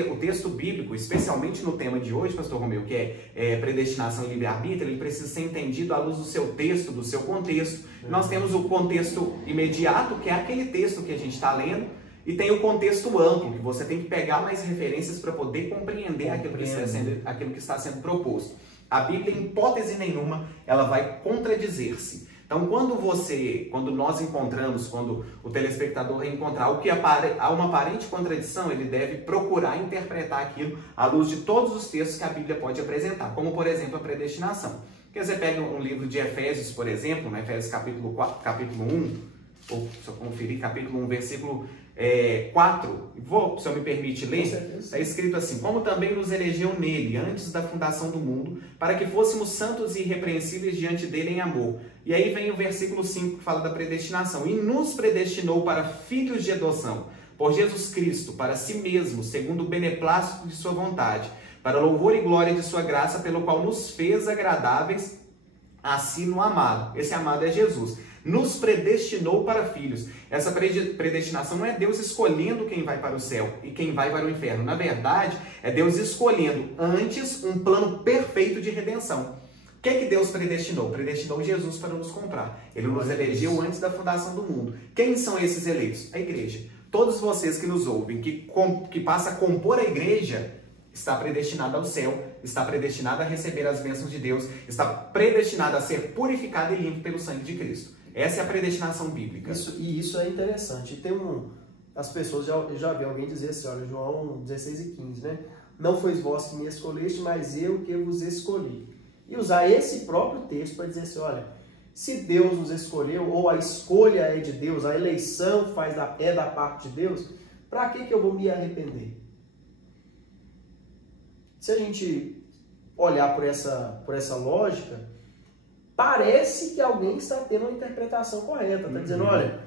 o texto bíblico, especialmente no tema de hoje, pastor Romeu, que é predestinação e livre-arbítrio, ele precisa ser entendido à luz do seu texto, do seu contexto. Nós temos o contexto imediato, que é aquele texto que a gente está lendo, e tem o contexto amplo, que você tem que pegar mais referências para poder compreender aquilo que está sendo proposto. A Bíblia, em hipótese nenhuma, ela vai contradizer-se. Então, quando nós encontramos, quando o telespectador encontrar há uma aparente contradição, ele deve procurar interpretar aquilo à luz de todos os textos que a Bíblia pode apresentar, como, por exemplo, a predestinação. Porque você pega um livro de Efésios, por exemplo, no Efésios capítulo 1, ou se eu conferir, capítulo 1, versículo 4, se eu me permite ler, está escrito assim: como também nos elegeu nele, antes da fundação do mundo, para que fôssemos santos e irrepreensíveis diante dele em amor. E aí vem o versículo 5 que fala da predestinação: e nos predestinou para filhos de adoção, por Jesus Cristo, para si mesmo, segundo o beneplácito de sua vontade, para louvor e glória de sua graça, pelo qual nos fez agradáveis a si no amado. Esse amado é Jesus. Nos predestinou para filhos. Essa predestinação não é Deus escolhendo quem vai para o céu e quem vai para o inferno. Na verdade, é Deus escolhendo antes um plano perfeito de redenção. O que é que Deus predestinou? Predestinou Jesus para nos comprar. Ele nos elegeu antes da fundação do mundo. Quem são esses eleitos? A igreja. Todos vocês que nos ouvem, que passa a compor a igreja, está predestinado ao céu, está predestinado a receber as bênçãos de Deus, está predestinado a ser purificado e limpo pelo sangue de Cristo. Essa é a predestinação bíblica. Isso é interessante. As pessoas, já vi alguém dizer assim, olha, João 16 e 15, né? Não foi vós que me escolheste, mas eu que vos escolhi. E usar esse próprio texto para dizer assim, olha, se Deus nos escolheu, ou a escolha é de Deus, a eleição é da parte de Deus, para que eu vou me arrepender? Se a gente olhar por essa lógica, parece que alguém está tendo uma interpretação correta. Está dizendo, olha,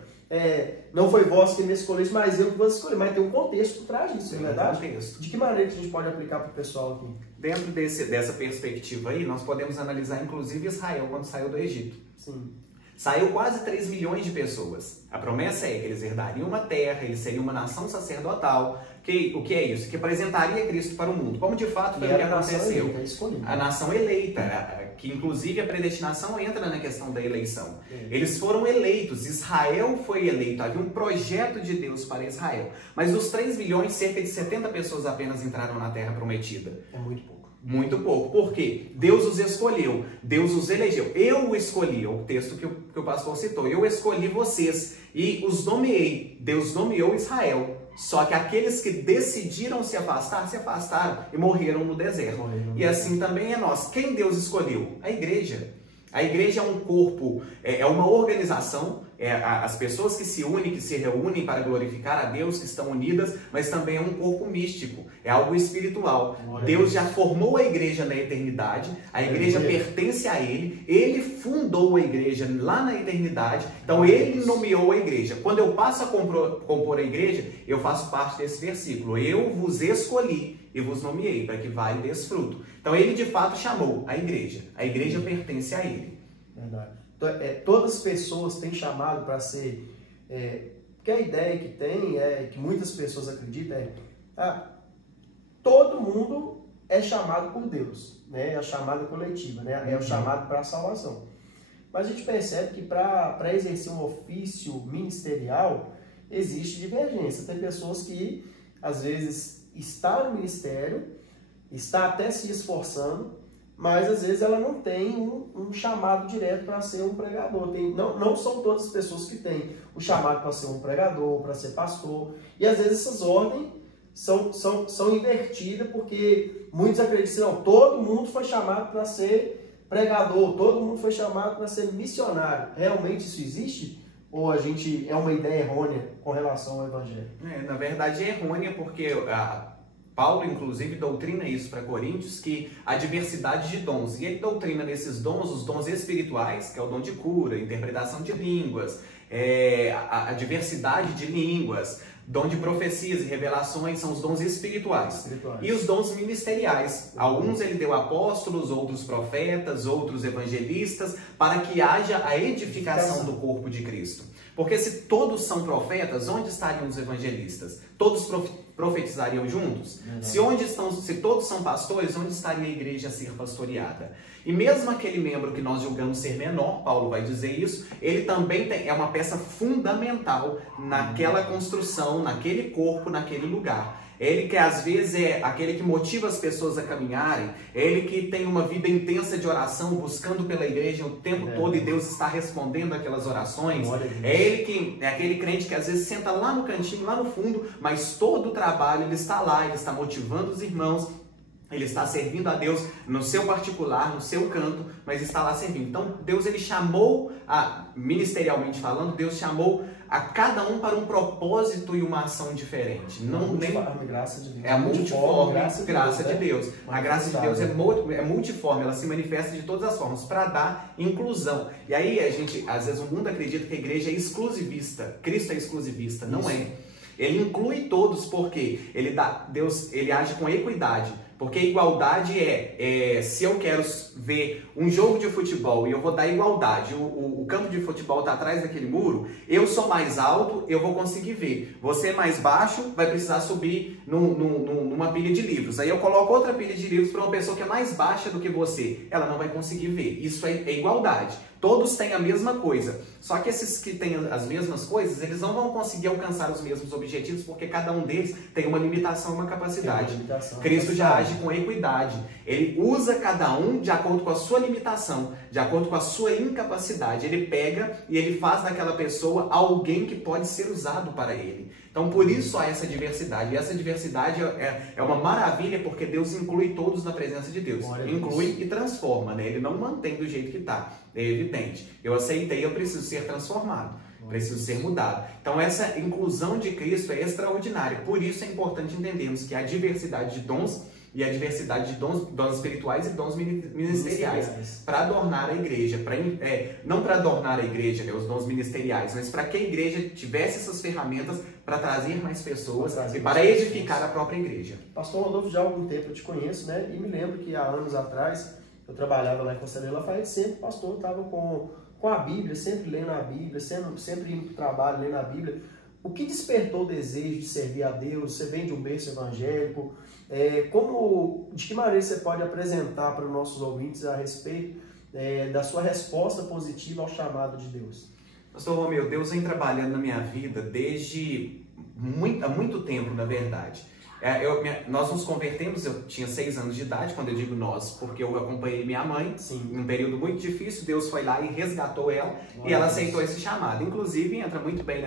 não foi vós que me escolheste, mas eu que vos escolhi. Mas tem um contexto por trás disso, não é verdade? Contexto. De que maneira que a gente pode aplicar para o pessoal aqui? Dentro dessa perspectiva aí, nós podemos analisar inclusive Israel quando saiu do Egito. Sim. Saiu quase 3 milhões de pessoas. A promessa é que eles herdariam uma terra, eles seriam uma nação sacerdotal. O que é isso? Que apresentaria Cristo para o mundo. Como de fato foi o que aconteceu. A nação eleita, que inclusive a predestinação entra na questão da eleição. Eles foram eleitos, Israel foi eleito, havia um projeto de Deus para Israel. Mas dos 3 milhões, cerca de 70 pessoas apenas entraram na terra prometida. É muito pouco. Muito pouco. Por quê? Deus os escolheu, Deus os elegeu. Eu o escolhi, é o texto que o pastor citou. Eu escolhi vocês e os nomeei. Deus nomeou Israel. Só que aqueles que decidiram se afastaram e morreram no deserto. E assim também é nós. Quem Deus escolheu? A igreja. A igreja é um corpo, é uma organização, as pessoas que se unem, que se reúnem para glorificar a Deus, que estão unidas, mas também é um corpo místico, é algo espiritual. Deus já formou a igreja na eternidade, a igreja pertence a Ele fundou a igreja lá na eternidade, então Ele nomeou a igreja. Quando eu passo a compor a igreja, eu faço parte desse versículo. Eu vos escolhi e vos nomeei para que vá e des fruto. Então ele de fato chamou a igreja pertence a ele. Verdade. Então, todas as pessoas têm chamado para ser, porque a ideia que tem, que muitas pessoas acreditam, todo mundo é chamado por Deus, né? É a chamada coletiva, né? É o chamado para a salvação. Mas a gente percebe que para exercer um ofício ministerial, existe divergência. Tem pessoas que, às vezes, está no ministério, está até se esforçando, mas às vezes ela não tem um chamado direto para ser um pregador. Não são todas as pessoas que têm o chamado para ser um pregador, para ser pastor. E às vezes essas ordens são invertidas, porque muitos acreditam que todo mundo foi chamado para ser pregador, todo mundo foi chamado para ser missionário. Realmente isso existe? Ou é uma ideia errônea com relação ao Evangelho? Na verdade é errônea, porque Paulo, inclusive, doutrina isso para Coríntios, que a diversidade de dons. E ele doutrina nesses dons, os dons espirituais, que é o dom de cura, interpretação de línguas, a diversidade de línguas, Dom de profecias e revelações são os dons espirituais. E os dons ministeriais. Alguns ele deu apóstolos, outros profetas, outros evangelistas, para que haja a edificação do corpo de Cristo. Porque se todos são profetas, onde estariam os evangelistas? Todos profetizariam juntos? Se todos são pastores, onde estaria a igreja a ser pastoreada? E mesmo aquele membro que nós julgamos ser menor, Paulo vai dizer isso, ele também é uma peça fundamental naquela construção, naquele corpo, naquele lugar. Ele que às vezes é aquele que motiva as pessoas a caminharem, ele que tem uma vida intensa de oração, buscando pela igreja o tempo todo e Deus está respondendo aquelas orações. É ele que é aquele crente que às vezes senta lá no cantinho, lá no fundo, mas todo o trabalho ele está lá, ele está motivando os irmãos, ele está servindo a Deus no seu particular, no seu canto, mas está lá servindo. Então Deus ele chamou, ministerialmente falando, Deus chamou a cada um para um propósito e uma ação diferente. Graça de Deus. É a multiforme graça de Deus. A graça de Deus é multiforme, ela se manifesta de todas as formas, para dar inclusão. E aí a gente, às vezes o mundo acredita que a igreja é exclusivista, Cristo é exclusivista, não é. Ele inclui todos porque Deus ele age com equidade. Porque igualdade se eu quero ver um jogo de futebol e eu vou dar igualdade, o campo de futebol está atrás daquele muro, eu sou mais alto, eu vou conseguir ver. Você mais baixo vai precisar subir numa pilha de livros. Aí eu coloco outra pilha de livros para uma pessoa que é mais baixa do que você, ela não vai conseguir ver. Isso é igualdade. Todos têm a mesma coisa, só que esses que têm as mesmas coisas, eles não vão conseguir alcançar os mesmos objetivos, porque cada um deles tem uma limitação, uma capacidade. Cristo já age com equidade, ele usa cada um de acordo com a sua limitação, de acordo com a sua incapacidade. Ele pega e ele faz daquela pessoa alguém que pode ser usado para ele. Então por isso há essa diversidade, e essa diversidade é uma maravilha, porque Deus inclui todos na presença de Deus, inclui e transforma, né? Ele não mantém do jeito que está, é evidente. Eu aceitei, eu preciso ser transformado, preciso ser mudado. Então essa inclusão de Cristo é extraordinária, por isso é importante entendermos que a diversidade de dons e a diversidade de dons espirituais e dons ministeriais para adornar a igreja, não para adornar a igreja, né, os dons ministeriais, mas para que a igreja tivesse essas ferramentas para trazer mais pessoas e para edificar a própria igreja. Pastor Rodolfo, já há algum tempo eu te conheço, né? E me lembro que há anos atrás eu trabalhava lá em Conselheiro Lafayette, sempre o pastor estava com a Bíblia, sempre lendo a Bíblia, sempre indo para o trabalho lendo a Bíblia. O que despertou o desejo de servir a Deus? Você vem de um berço evangélico. De que maneira você pode apresentar para os nossos ouvintes a respeito da sua resposta positiva ao chamado de Deus? Pastor Romeu, Deus vem trabalhando na minha vida desde há muito tempo, na verdade. Nós nos convertemos, eu tinha 6 anos de idade, quando eu digo nós, porque eu acompanhei minha mãe em um período muito difícil. Deus foi lá e resgatou ela, e ela aceitou esse chamado. Inclusive, entra muito bem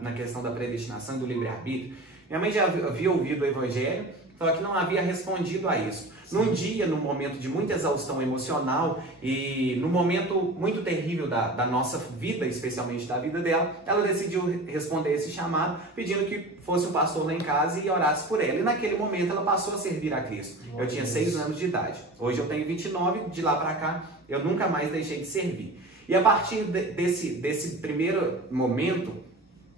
na questão da predestinação e do livre-arbítrio. Minha mãe já havia ouvido o Evangelho, só que não havia respondido a isso. Num dia, num momento de muita exaustão emocional e num momento muito terrível da nossa vida, especialmente da vida dela, ela decidiu responder esse chamado, pedindo que fosse um pastor lá em casa e orasse por ela. E naquele momento ela passou a servir a Cristo. Eu tinha 6 anos de idade. Hoje eu tenho 29, de lá para cá eu nunca mais deixei de servir. E a partir desse primeiro momento,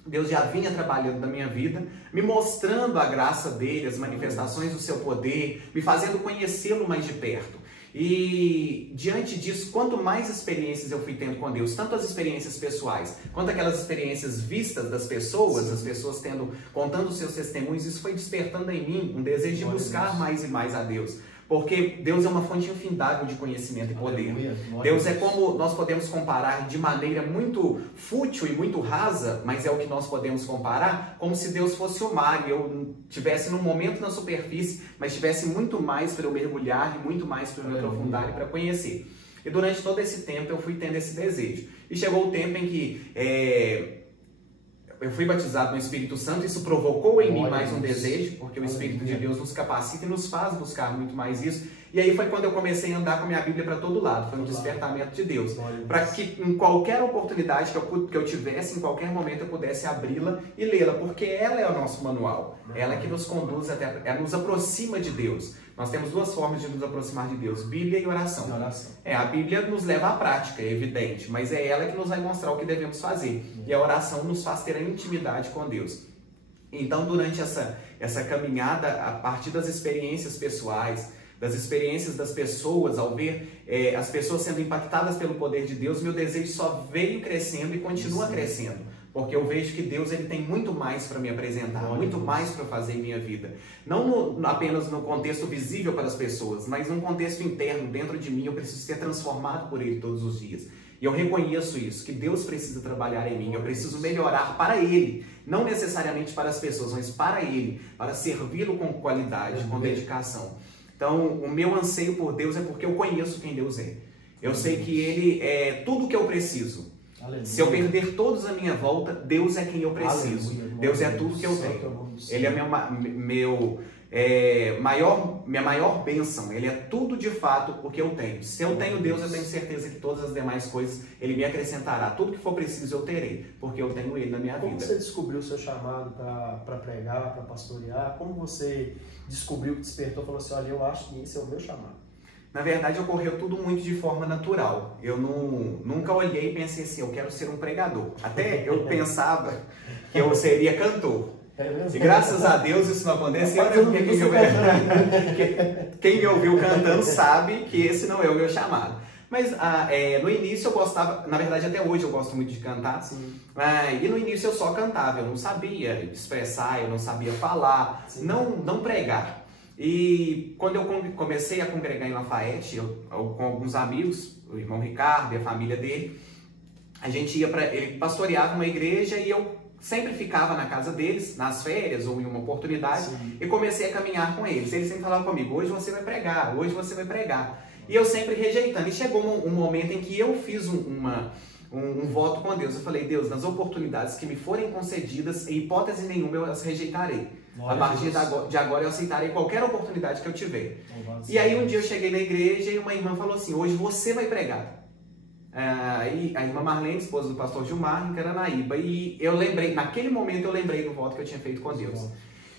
Deus já vinha trabalhando na minha vida, me mostrando a graça dele, as manifestações do seu poder, me fazendo conhecê-lo mais de perto. E diante disso, quanto mais experiências eu fui tendo com Deus, tanto as experiências pessoais, quanto aquelas experiências vistas das pessoas, as pessoas contando os seus testemunhos, isso foi despertando em mim um desejo de buscar mais e mais a Deus. Porque Deus é uma fonte infindável de conhecimento e poder. Deus é como nós podemos comparar de maneira muito fútil e muito rasa, mas é o que nós podemos comparar, como se Deus fosse o mar e eu estivesse num momento na superfície, mas tivesse muito mais para eu mergulhar e muito mais para eu me aprofundar e para conhecer. E durante todo esse tempo eu fui tendo esse desejo. E chegou o tempo em que eu fui batizado no Espírito Santo, isso provocou em mim mais um desejo, porque o Espírito de Deus nos capacita e nos faz buscar muito mais isso. E aí foi quando eu comecei a andar com a minha Bíblia para todo lado, foi um despertamento de Deus, para que em qualquer oportunidade que eu tivesse, em qualquer momento eu pudesse abri-la e lê-la, porque ela é o nosso manual, ela é que nos conduz ela nos aproxima de Deus. Nós temos 2 formas de nos aproximar de Deus, Bíblia e oração. A Bíblia nos leva à prática, é evidente, mas é ela que nos vai mostrar o que devemos fazer. E a oração nos faz ter a intimidade com Deus. Então, durante essa caminhada, a partir das experiências pessoais, das experiências das pessoas, ao ver as pessoas sendo impactadas pelo poder de Deus, meu desejo só veio crescendo e continua crescendo. Porque eu vejo que Deus ele tem muito mais para me apresentar, muito mais para fazer em minha vida. Não apenas no contexto visível para as pessoas, mas num contexto interno, dentro de mim, eu preciso ser transformado por Ele todos os dias. E eu reconheço isso, que Deus precisa trabalhar em mim, eu preciso melhorar para Ele, não necessariamente para as pessoas, mas para Ele, para servi-lo com qualidade, com dedicação. Então, o meu anseio por Deus é porque eu conheço quem Deus é. Eu sei que Ele é tudo o que eu preciso. Aleluia. Se eu perder todos à minha volta, Deus é quem eu preciso. Aleluia. Deus é tudo que eu tenho. Ele é minha maior bênção. Ele é tudo de fato o que eu tenho. Se eu tenho Deus, eu tenho certeza que todas as demais coisas Ele me acrescentará. Tudo que for preciso eu terei, porque eu tenho Ele na minha vida. Como você descobriu o seu chamado para pregar, para pastorear? Como você descobriu, que despertou e falou assim, olha, eu acho que esse é o meu chamado? Na verdade, ocorreu tudo muito de forma natural. Eu nunca olhei e pensei assim, eu quero ser um pregador. Até eu pensava que eu seria cantor. E graças a Deus isso não aconteceu, porque quem me ouviu cantando sabe que esse não é o meu chamado. Mas no início eu gostava, na verdade até hoje eu gosto muito de cantar, e no início eu só cantava, eu não sabia expressar, eu não sabia falar, não pregar. E quando eu comecei a congregar em Lafayette, com alguns amigos, o irmão Ricardo e a família dele, a gente ia ele pastoreava uma igreja e eu sempre ficava na casa deles, nas férias ou em uma oportunidade, e comecei a caminhar com eles. Eles sempre falavam comigo, hoje você vai pregar, hoje você vai pregar. E eu sempre rejeitando. E chegou um momento em que eu fiz um voto com Deus. Eu falei, Deus, nas oportunidades que me forem concedidas, em hipótese nenhuma eu as rejeitarei. A partir de agora eu aceitarei qualquer oportunidade que eu tiver. E aí um dia eu cheguei na igreja e uma irmã falou assim, hoje você vai pregar. E a irmã Marlene, esposa do pastor Gilmar, em Caranaíba. E eu lembrei, naquele momento eu lembrei do voto que eu tinha feito com Deus.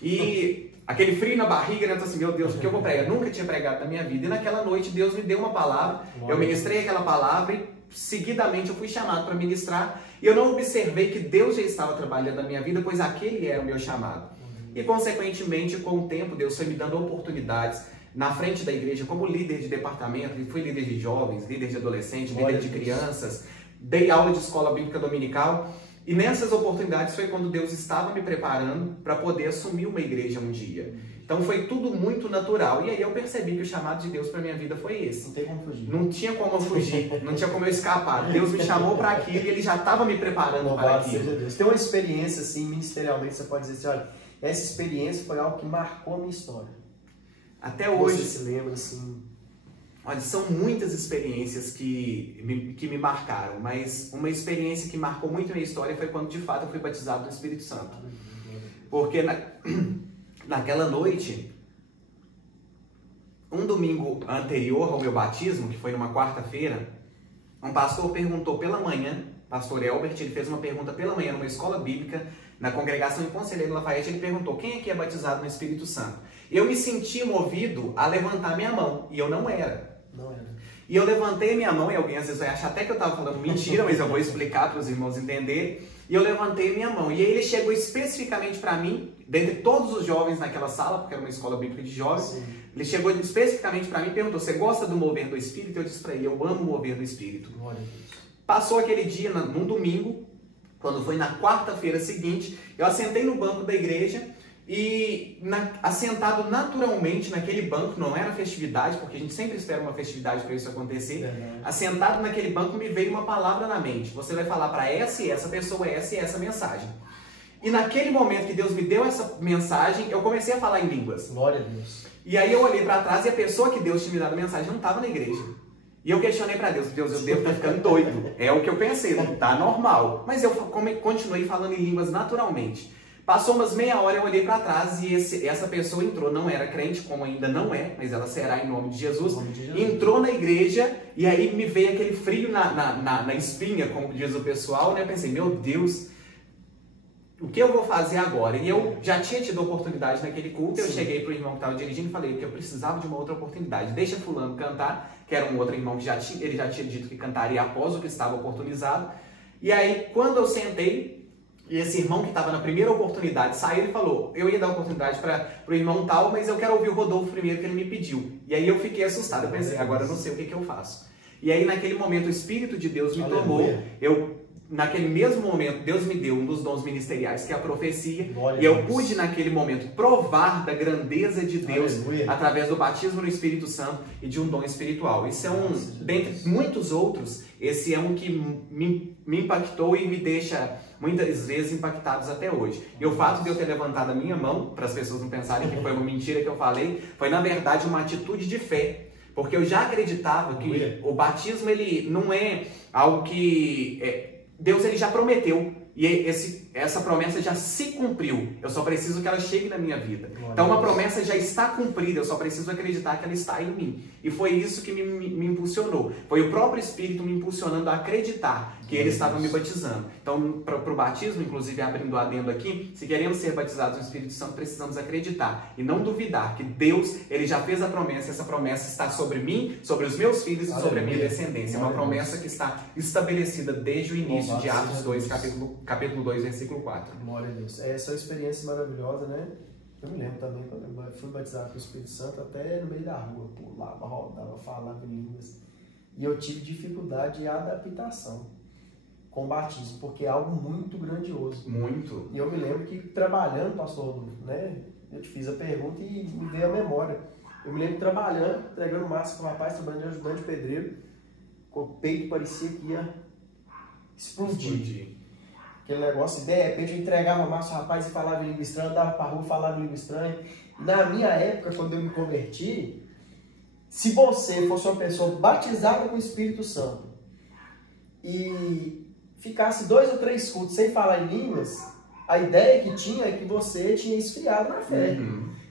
E aquele frio na barriga, né? Eu tô assim, meu Deus, o que eu vou pregar? Eu nunca tinha pregado na minha vida. E naquela noite Deus me deu uma palavra, eu ministrei aquela palavra e seguidamente eu fui chamado para ministrar. E eu não observei que Deus já estava trabalhando na minha vida, pois aquele era o meu chamado. E consequentemente, com o tempo, Deus foi me dando oportunidades na frente da igreja como líder de departamento, fui líder de jovens, líder de adolescentes, líder de crianças, dei aula de escola bíblica dominical. E nessas oportunidades foi quando Deus estava me preparando para poder assumir uma igreja um dia. Então foi tudo muito natural. E aí eu percebi que o chamado de Deus para minha vida foi esse. Não tem como fugir. Não tinha como eu fugir, não tinha como eu escapar. Deus me chamou para aquilo e Ele já estava me preparando para aquilo. Seja Deus. Tem uma experiência assim, ministerialmente, você pode dizer assim, olha, essa experiência foi algo que marcou a minha história. Até hoje. Você se lembra assim? Olha, são muitas experiências que me marcaram, mas uma experiência que marcou muito a minha história foi quando de fato eu fui batizado no Espírito Santo. Porque naquela noite, um domingo anterior ao meu batismo, que foi numa quarta-feira, um pastor perguntou pela manhã, pastor Elbert, ele fez uma pergunta pela manhã numa escola bíblica, na congregação de Conselheiro Lafayette, ele perguntou, quem aqui é batizado no Espírito Santo? Eu me senti movido a levantar minha mão, e eu não era. Não era. E eu levantei minha mão, e alguém às vezes vai achar até que eu estava falando mentira, mas eu vou explicar para os irmãos entenderem. E eu levantei minha mão. E aí ele chegou especificamente para mim, dentre todos os jovens naquela sala, porque era uma escola bíblica de jovens, ele chegou especificamente para mim e perguntou, você gosta do mover do Espírito? Eu disse para ele, eu amo o mover do Espírito. Passou aquele dia, num domingo, quando foi na quarta-feira seguinte, eu assentei no banco da igreja, e assentado naturalmente naquele banco, não era festividade, porque a gente sempre espera uma festividade para isso acontecer, assentado naquele banco me veio uma palavra na mente, você vai falar para essa e essa pessoa essa e essa mensagem. E naquele momento que Deus me deu essa mensagem, eu comecei a falar em línguas. Glória a Deus. E aí eu olhei para trás e a pessoa que Deus tinha me dado a mensagem não estava na igreja. E eu questionei para Deus, Deus, eu devo estar ficando doido, é o que eu pensei, não está normal. Mas eu continuei falando em línguas naturalmente. Passou umas meia hora, eu olhei para trás e essa pessoa entrou, não era crente, como ainda não é, mas ela será em nome de Jesus. Entrou na igreja e aí me veio aquele frio na espinha, como diz o pessoal, né? Eu pensei, meu Deus, o que eu vou fazer agora? E eu já tinha tido oportunidade naquele culto, eu cheguei para o irmão que estava dirigindo e falei que eu precisava de uma outra oportunidade. Deixa fulano cantar, que era um outro irmão que ele já tinha dito que cantaria após o que estava oportunizado. E aí, quando eu sentei, E esse irmão que estava na primeira oportunidade saiu e falou, eu ia dar oportunidade para o irmão tal, mas eu quero ouvir o Rodolfo primeiro que ele me pediu. E aí eu fiquei assustado, eu pensei, agora eu não sei o que eu faço. E aí naquele momento o Espírito de Deus me tomou, naquele mesmo momento Deus me deu um dos dons ministeriais, que é a profecia, e eu pude naquele momento provar da grandeza de Deus através do batismo no Espírito Santo e de um dom espiritual. Isso é dentre muitos outros, esse é um que me impactou e me deixa muitas vezes impactados até hoje. E o fato de eu ter levantado a minha mão, para as pessoas não pensarem que foi uma mentira que eu falei, foi na verdade uma atitude de fé. Porque eu já acreditava que o batismo ele não é algo que Deus ele já prometeu. E essa promessa já se cumpriu. Eu só preciso que ela chegue na minha vida. Então uma promessa já está cumprida. Eu só preciso acreditar que ela está em mim. E foi isso que me impulsionou. Foi o próprio Espírito me impulsionando a acreditar que Ele estava me batizando. Então, para o batismo, inclusive abrindo o adendo aqui, se queremos ser batizados no Espírito Santo, precisamos acreditar e não duvidar que Deus ele já fez a promessa. E essa promessa está sobre mim, sobre os meus filhos e sobre a minha descendência. É uma promessa que está estabelecida desde o início de Atos 2, capítulo 2, versículo 4. Glória a Deus. Essa experiência maravilhosa, né? Eu me lembro também, quando eu fui batizado com o Espírito Santo, até no meio da rua, pulava, rodava, falava em línguas. E eu tive dificuldade de adaptação com o batismo, porque é algo muito grandioso. Muito. E eu me lembro que trabalhando, pastor Rodolfo, né? Eu te fiz a pergunta e me veio a memória. Eu me lembro trabalhando, entregando massa com o rapaz, trabalhando de ajudante de pedreiro, com o peito parecia que ia explodir. Aquele negócio, de repente eu entregava massa ao rapaz e falava em língua estranha, dava pra rua e falava em língua estranha. Na minha época, quando eu me converti, se você fosse uma pessoa batizada com o Espírito Santo e ficasse 2 ou 3 cultos sem falar em línguas, a ideia que tinha é que você tinha esfriado na fé.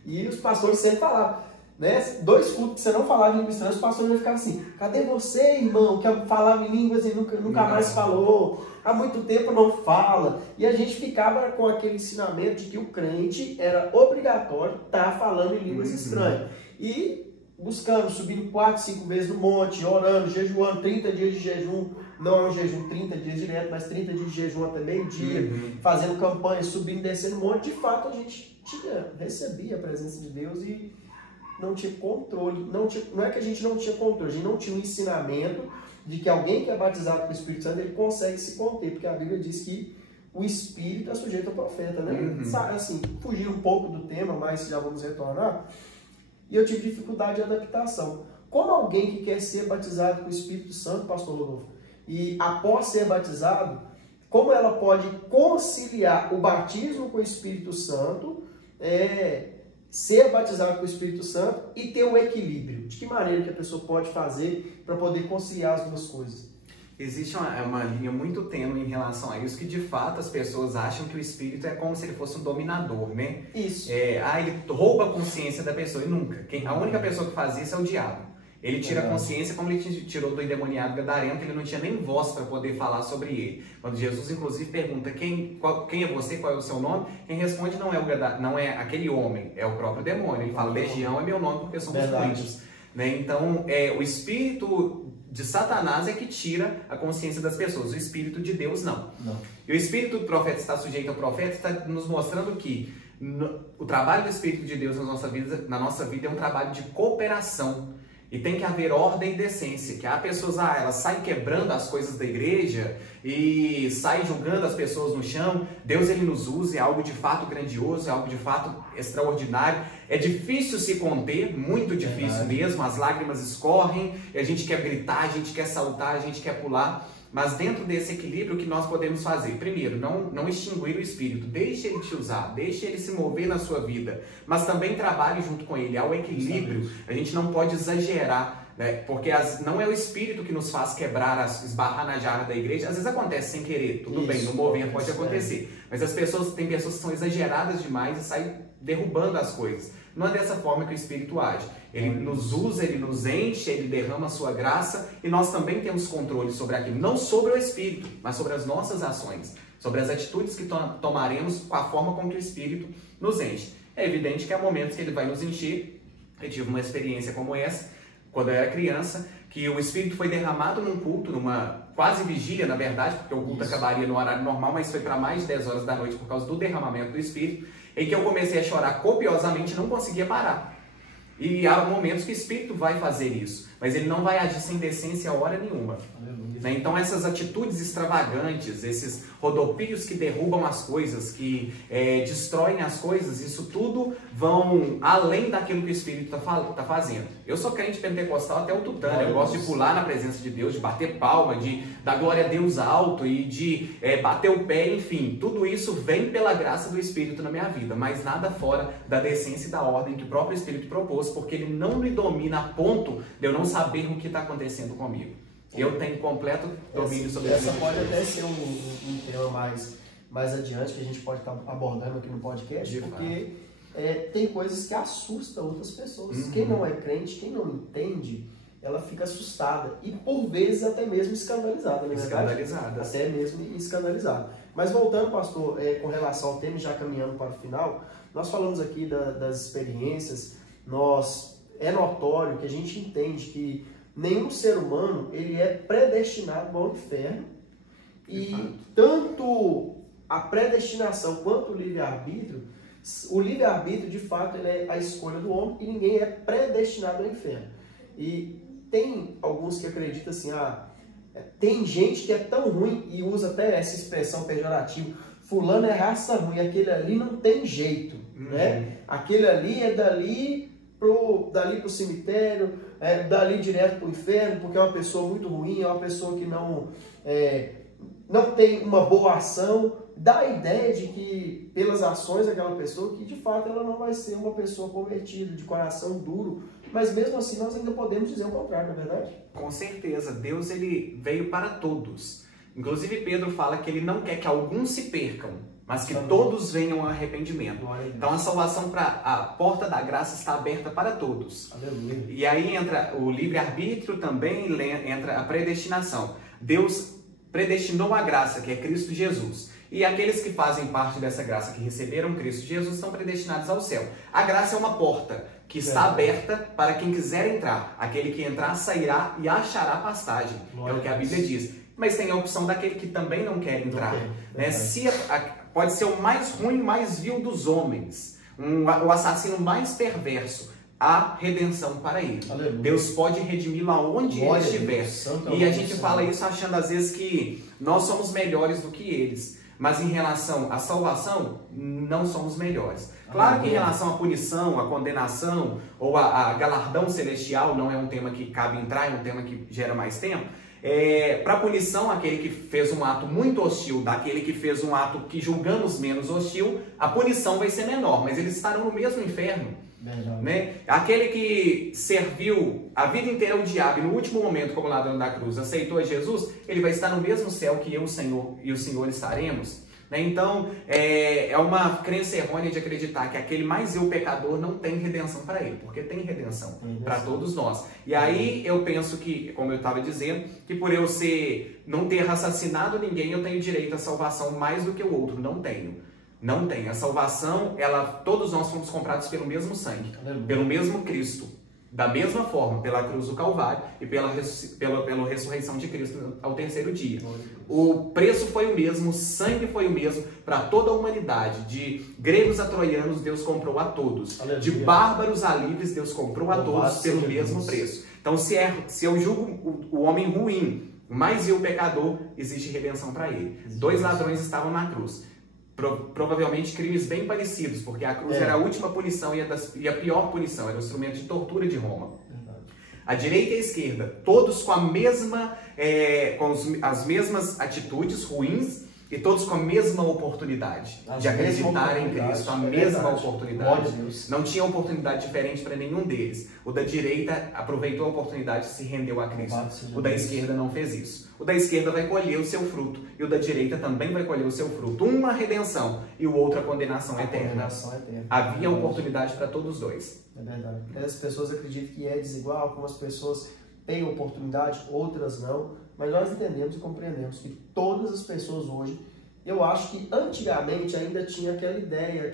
E os pastores sempre falavam, né? 2 cultos que você não falava em língua estranha, os pastores iam ficar assim, cadê você, irmão, que falava em línguas e nunca mais falou? Há muito tempo não fala. E a gente ficava com aquele ensinamento de que o crente era obrigatório estar falando em línguas estranhas. E buscando, subindo 4, 5 vezes no monte, orando, jejuando, 30 dias de jejum. Não é um jejum 30 dias direto, mas 30 dias de jejum até meio-dia, fazendo campanha, subindo e descendo um monte. De fato, a gente recebia a presença de Deus e não tinha controle. Não é que a gente não tinha controle, a gente não tinha um ensinamento de que alguém que é batizado com o Espírito Santo, ele consegue se conter, porque a Bíblia diz que o Espírito é sujeito ao profeta, né? Assim, fugir um pouco do tema, mas já vamos retornar. E eu tive dificuldade de adaptação. Como alguém que quer ser batizado com o Espírito Santo, pastor Rodolfo, e após ser batizado, como ela pode conciliar o batismo com o Espírito Santo, ser batizado com o Espírito Santo e ter o equilíbrio? De que maneira que a pessoa pode fazer para poder conciliar as duas coisas? Existe uma linha muito tênue em relação a isso, que de fato as pessoas acham que o Espírito é como se ele fosse um dominador, né? Isso. Ele rouba a consciência da pessoa, e nunca. A única pessoa que faz isso é o diabo. Ele tira a consciência como ele tirou do endemoniado gadareno, que ele não tinha nem voz para poder falar sobre ele. Quando Jesus, inclusive, pergunta quem é você, qual é o seu nome, quem responde não é aquele homem, é o próprio demônio. Ele fala, legião é meu nome porque somos muitos. Né? Então, o espírito de Satanás é que tira a consciência das pessoas, o Espírito de Deus não. E o Espírito do profeta está sujeito ao profeta, está nos mostrando que o trabalho do Espírito de Deus na nossa vida é um trabalho de cooperação. E tem que haver ordem e decência, que há pessoas, elas saem quebrando as coisas da igreja e saem julgando as pessoas no chão. Deus ele nos usa, é algo de fato grandioso, é algo de fato extraordinário. É difícil se conter, muito difícil mesmo, as lágrimas escorrem, e a gente quer gritar, a gente quer saltar, a gente quer pular. Mas dentro desse equilíbrio, o que nós podemos fazer? Primeiro, não extinguir o Espírito. Deixe ele te usar, deixe ele se mover na sua vida. Mas também trabalhe junto com ele. Ao equilíbrio, a gente não pode exagerar, né? Porque não é o Espírito que nos faz esbarrar na jarra da igreja. Às vezes acontece sem querer, tudo bem, no movimento pode acontecer. Mas tem pessoas que são exageradas demais e saem derrubando as coisas. Não é dessa forma que o Espírito age. Ele nos usa, ele nos enche, ele derrama a sua graça e nós também temos controle sobre aquilo. Não sobre o Espírito, mas sobre as nossas ações. Sobre as atitudes que tomaremos com a forma com que o Espírito nos enche. É evidente que há momentos que ele vai nos encher. Eu tive uma experiência como essa. quando eu era criança, que o Espírito foi derramado num culto, numa quase vigília, na verdade, porque o culto acabaria no horário normal, mas foi para mais de 10 horas da noite por causa do derramamento do Espírito, em que eu comecei a chorar copiosamente e não conseguia parar. E há momentos que o Espírito vai fazer isso, mas ele não vai agir sem decência a hora nenhuma. Então essas atitudes extravagantes, esses rodopios que derrubam as coisas, que destroem as coisas, isso tudo vão além daquilo que o Espírito está fazendo. Eu sou crente pentecostal até o tutano, eu gosto de pular na presença de Deus, de bater palma, de dar glória a Deus alto e de bater o pé, enfim. Tudo isso vem pela graça do Espírito na minha vida, mas nada fora da decência e da ordem que o próprio Espírito propôs, porque ele não me domina a ponto de eu não saber o que está acontecendo comigo. Eu tenho completo domínio sobre isso. Essa pode até ser um tema mais adiante que a gente pode estar abordando aqui no podcast, porque tem coisas que assustam outras pessoas. Quem não é crente, quem não entende, ela fica assustada e por vezes até mesmo escandalizada, não é verdade? Até mesmo escandalizada. Mas voltando, pastor, com relação ao tema, já caminhando para o final, nós falamos aqui das experiências, é notório que a gente entende que nenhum ser humano ele é predestinado ao inferno e tanto a predestinação quanto o livre-arbítrio de fato ele é a escolha do homem e ninguém é predestinado ao inferno. E tem alguns que acreditam assim, tem gente que é tão ruim e usa até essa expressão pejorativa, fulano é raça ruim, aquele ali não tem jeito, né? Aquele ali é dali pro cemitério, dali direto para o inferno, porque é uma pessoa muito ruim, é uma pessoa que não tem uma boa ação, dá a ideia de que pelas ações daquela pessoa, que de fato ela não vai ser uma pessoa convertida, de coração duro, mas mesmo assim nós ainda podemos dizer o contrário, não é verdade? Com certeza, Deus ele veio para todos. Inclusive Pedro fala que ele não quer que alguns se percam, mas que todos venham ao arrependimento. Então a salvação, a porta da graça está aberta para todos. Aleluia. E aí entra o livre-arbítrio, também entra a predestinação. Deus predestinou a graça, que é Cristo Jesus. E aqueles que fazem parte dessa graça, que receberam Cristo Jesus, estão predestinados ao céu. A graça é uma porta que está aberta para quem quiser entrar. Aquele que entrar sairá e achará pastagem. É o que a Bíblia diz. Mas tem a opção daquele que também não quer entrar. Pode ser o mais ruim, mais vil dos homens, o assassino mais perverso. Há redenção para ele. Aleluia. Deus pode redimi-lo aonde ele estiver. E a gente fala isso achando às vezes que nós somos melhores do que eles. Mas em relação à salvação, não somos melhores. Claro que em relação à punição, à condenação ou a galardão celestial, não é um tema que cabe entrar, é um tema que gera mais tempo. Para a punição, aquele que fez um ato muito hostil, daquele que fez um ato que julgamos menos hostil, a punição vai ser menor, mas eles estarão no mesmo inferno. Né? Aquele que serviu a vida inteira ao diabo e no último momento, como ladrão da cruz, aceitou a Jesus, ele vai estar no mesmo céu que eu, o Senhor e o Senhor estaremos. Né? Então, é uma crença errônea de acreditar que aquele mais eu pecador não tem redenção para ele, porque tem redenção para todos nós. E aí eu penso que, como eu estava dizendo, que por eu não ter assassinado ninguém, eu tenho direito à salvação mais do que o outro. Não tenho. Não tem. A salvação, todos nós fomos comprados pelo mesmo sangue, pelo mesmo Cristo, da mesma forma, pela cruz do Calvário e pela ressurreição de Cristo ao terceiro dia. O preço foi o mesmo, o sangue foi o mesmo para toda a humanidade. De gregos a troianos, Deus comprou a todos. De bárbaros a livres, Deus comprou a todos pelo mesmo preço. Então, se eu julgo o homem ruim, mais eu pecador, existe redenção para ele. 2 ladrões estavam na cruz. Provavelmente crimes bem parecidos, porque a cruz era a última punição e a pior punição, era o instrumento de tortura de Roma. A direita e a esquerda, todos com as mesmas atitudes ruins e todos com a mesma oportunidade de acreditar em Cristo, a mesma oportunidade. Não tinha oportunidade diferente para nenhum deles. O da direita aproveitou a oportunidade e se rendeu a Cristo. O da esquerda não fez isso. O da esquerda vai colher o seu fruto e o da direita também vai colher o seu fruto. Uma redenção e o outro a condenação eterna. Havia oportunidade para todos os dois. É verdade. As pessoas acreditam que é desigual, algumas pessoas têm oportunidade, outras não. Mas nós entendemos e compreendemos que todas as pessoas hoje, eu acho que antigamente ainda tinha aquela ideia,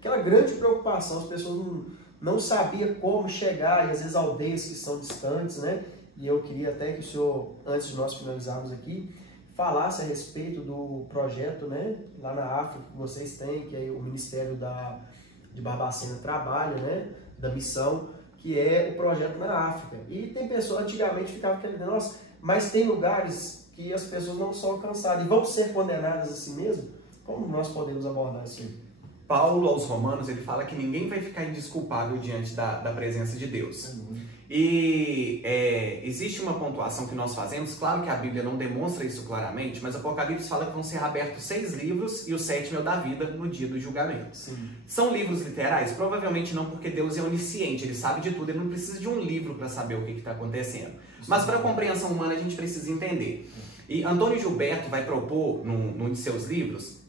aquela grande preocupação, as pessoas não sabia como chegar, e às vezes aldeias que são distantes, né? E eu queria até que o senhor, antes de nós finalizarmos aqui, falasse a respeito do projeto, né? Lá na África que vocês têm, que é o Ministério de Barbacena trabalha, né? Da missão, que é o projeto na África. E tem pessoas, antigamente ficava querendo, nossa, mas tem lugares que as pessoas não são alcançadas e vão ser condenadas assim mesmo? Como nós podemos abordar isso aí? Paulo aos Romanos, ele fala que ninguém vai ficar indesculpável diante da presença de Deus. E existe uma pontuação que nós fazemos, claro que a Bíblia não demonstra isso claramente, mas Apocalipse fala que vão ser abertos 6 livros e o 7º é o da vida no dia do julgamento. Sim. São livros literais? Provavelmente não, porque Deus é onisciente, ele sabe de tudo, ele não precisa de um livro para saber o que está acontecendo. Mas para a compreensão humana a gente precisa entender. E Antônio Gilberto vai propor, num de seus livros,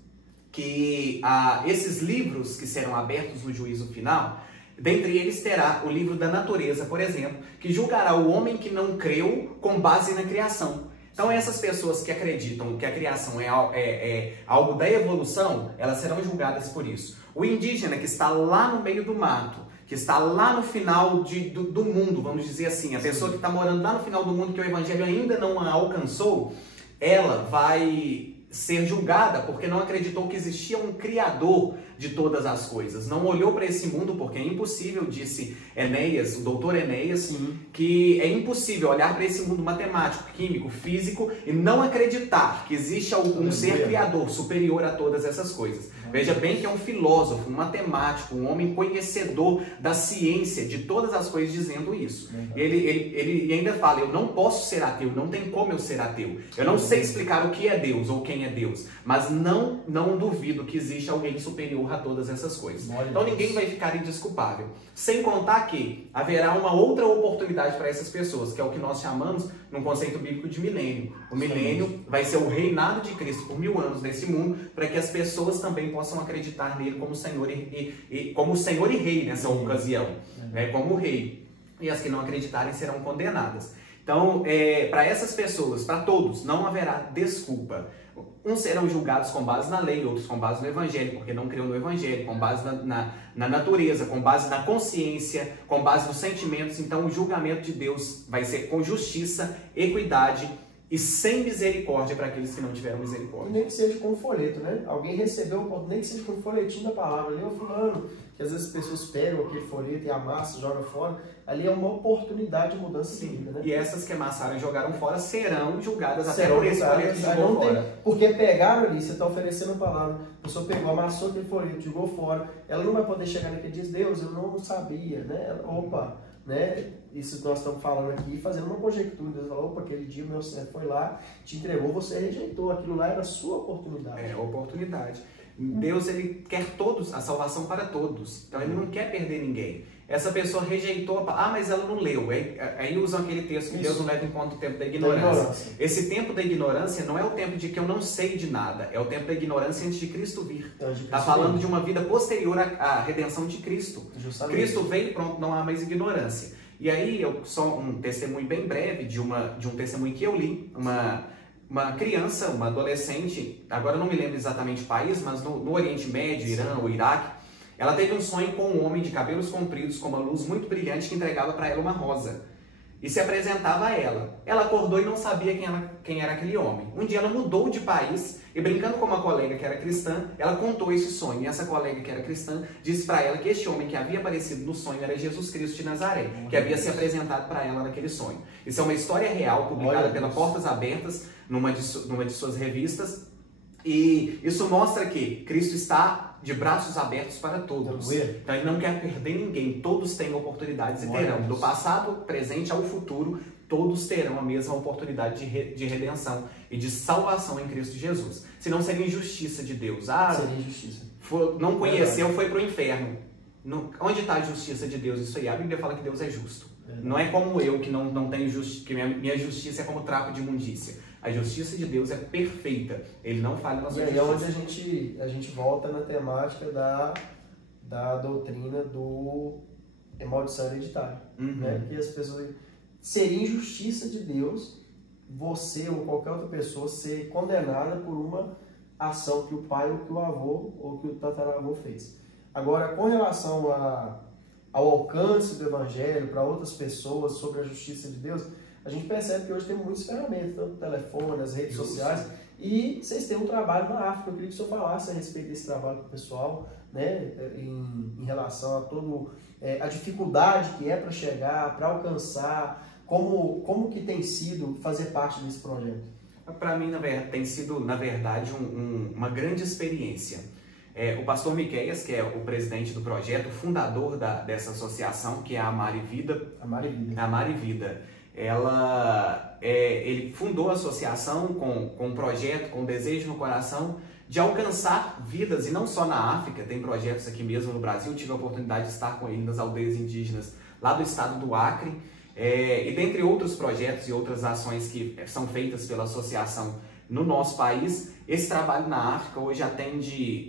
que esses livros que serão abertos no juízo final, dentre eles terá o livro da natureza, por exemplo, que julgará o homem que não creu com base na criação. Então essas pessoas que acreditam que a criação é algo da evolução, elas serão julgadas por isso. O indígena que está lá no meio do mato, que está lá no final do mundo, vamos dizer assim, a pessoa que está morando lá no final do mundo que o evangelho ainda não a alcançou, ela vai ser julgada porque não acreditou que existia um criador de todas as coisas. Não olhou para esse mundo porque é impossível, disse Enéas, o doutor Enéas, que é impossível olhar para esse mundo matemático, químico, físico e não acreditar que existe algum ser criador superior a todas essas coisas. Veja bem que é um filósofo, um matemático, um homem conhecedor da ciência, de todas as coisas, dizendo isso. Ele ainda fala, eu não posso ser ateu, não tem como eu ser ateu. Eu não sei explicar o que é Deus ou quem é Deus, mas não duvido que existe alguém superior a todas essas coisas. Então ninguém vai ficar indesculpável. Sem contar que haverá uma outra oportunidade para essas pessoas, que é o que nós chamamos, num conceito bíblico, de milênio. O milênio vai ser o reinado de Cristo por 1000 anos nesse mundo, para que as pessoas também possam acreditar nele como Senhor como Senhor e Rei nessa ocasião, né, como Rei. E as que não acreditarem serão condenadas. Então, para essas pessoas, para todos, não haverá desculpa. Uns serão julgados com base na lei, outros com base no evangelho, porque não creu no evangelho, com base na natureza, com base na consciência, com base nos sentimentos. Então o julgamento de Deus vai ser com justiça, equidade e sem misericórdia para aqueles que não tiveram misericórdia. E nem que seja com um folheto, né? Alguém recebeu, nem que seja com um folhetinho da palavra, ali, ô fulano, que às vezes as pessoas pegam aquele folheto e amassam, jogam fora. Ali é uma oportunidade de mudança de vida, né? E essas que amassaram e jogaram fora serão julgadas até por esse folheto que jogou fora. Porque pegaram ali, você está oferecendo a palavra, a pessoa pegou, amassou aquele folheto, jogou fora, ela não vai poder chegar naquele dia e dizer, Deus, eu não sabia, né? Opa, né? Isso que nós estamos falando aqui, fazendo uma conjectura. Deus falou, opa, aquele dia o meu servo foi lá, te entregou, você rejeitou, aquilo lá era a sua oportunidade. É, oportunidade. Deus, ele quer todos, a salvação para todos. Então ele não quer perder ninguém. Essa pessoa rejeitou, mas ela não leu. Aí usam aquele texto que Deus não leva em conta o tempo da ignorância. Esse tempo da ignorância não é o tempo de que eu não sei de nada, é o tempo da ignorância antes de Cristo vir. Está falando de uma vida posterior à redenção de Cristo. Justamente. Cristo veio e pronto, não há mais ignorância. E aí, só um testemunho bem breve de um testemunho que eu li, uma criança, uma adolescente, agora não me lembro exatamente o país, mas no Oriente Médio, Irã ou Iraque, ela teve um sonho com um homem de cabelos compridos, com uma luz muito brilhante, que entregava para ela uma rosa. E se apresentava a ela. Ela acordou e não sabia quem era aquele homem. Um dia ela mudou de país e, brincando com uma colega que era cristã, ela contou esse sonho. E essa colega que era cristã disse para ela que este homem que havia aparecido no sonho era Jesus Cristo de Nazaré, que havia se apresentado para ela naquele sonho. Isso é uma história real, publicada pela Portas Abertas, numa de suas revistas. E isso mostra que Cristo está de braços abertos para todos. Então ele não quer perder ninguém. Todos têm oportunidades e terão. Do passado, presente ao futuro, todos terão a mesma oportunidade de redenção e de salvação em Cristo Jesus. Senão seria injustiça de Deus. Seria injustiça. Não conheceu, foi para o inferno. Onde está a justiça de Deus? Isso aí, a Bíblia fala que Deus é justo. Não é como eu, que não tenho justiça, que minha justiça é como trapo de imundícia. A justiça de Deus é perfeita. Ele não falha na sua justiça. E aí é onde a gente volta na temática da doutrina do maldição hereditária. Né? Que as pessoas... Seria injustiça de Deus você ou qualquer outra pessoa ser condenada por uma ação que o pai ou que o avô ou que o tataravô fez. Agora, com relação ao alcance do Evangelho para outras pessoas, sobre a justiça de Deus, a gente percebe que hoje tem muitas ferramentas, tanto o telefone, as redes sociais, e vocês têm um trabalho na África. Eu queria que o senhor falasse a respeito desse trabalho com o pessoal, né, em relação a toda a dificuldade que é para chegar, para alcançar, como que tem sido fazer parte desse projeto? Para mim, tem sido, na verdade, uma grande experiência. O pastor Miqueias, que é o presidente do projeto, fundador dessa associação, que é a Amar e Vida. Amar e Vida. Ele fundou a associação com um projeto, com um desejo no coração de alcançar vidas, e não só na África, tem projetos aqui mesmo no Brasil. Tive a oportunidade de estar com ele nas aldeias indígenas lá do estado do Acre, e dentre outros projetos e outras ações que são feitas pela associação no nosso país. Esse trabalho na África hoje atende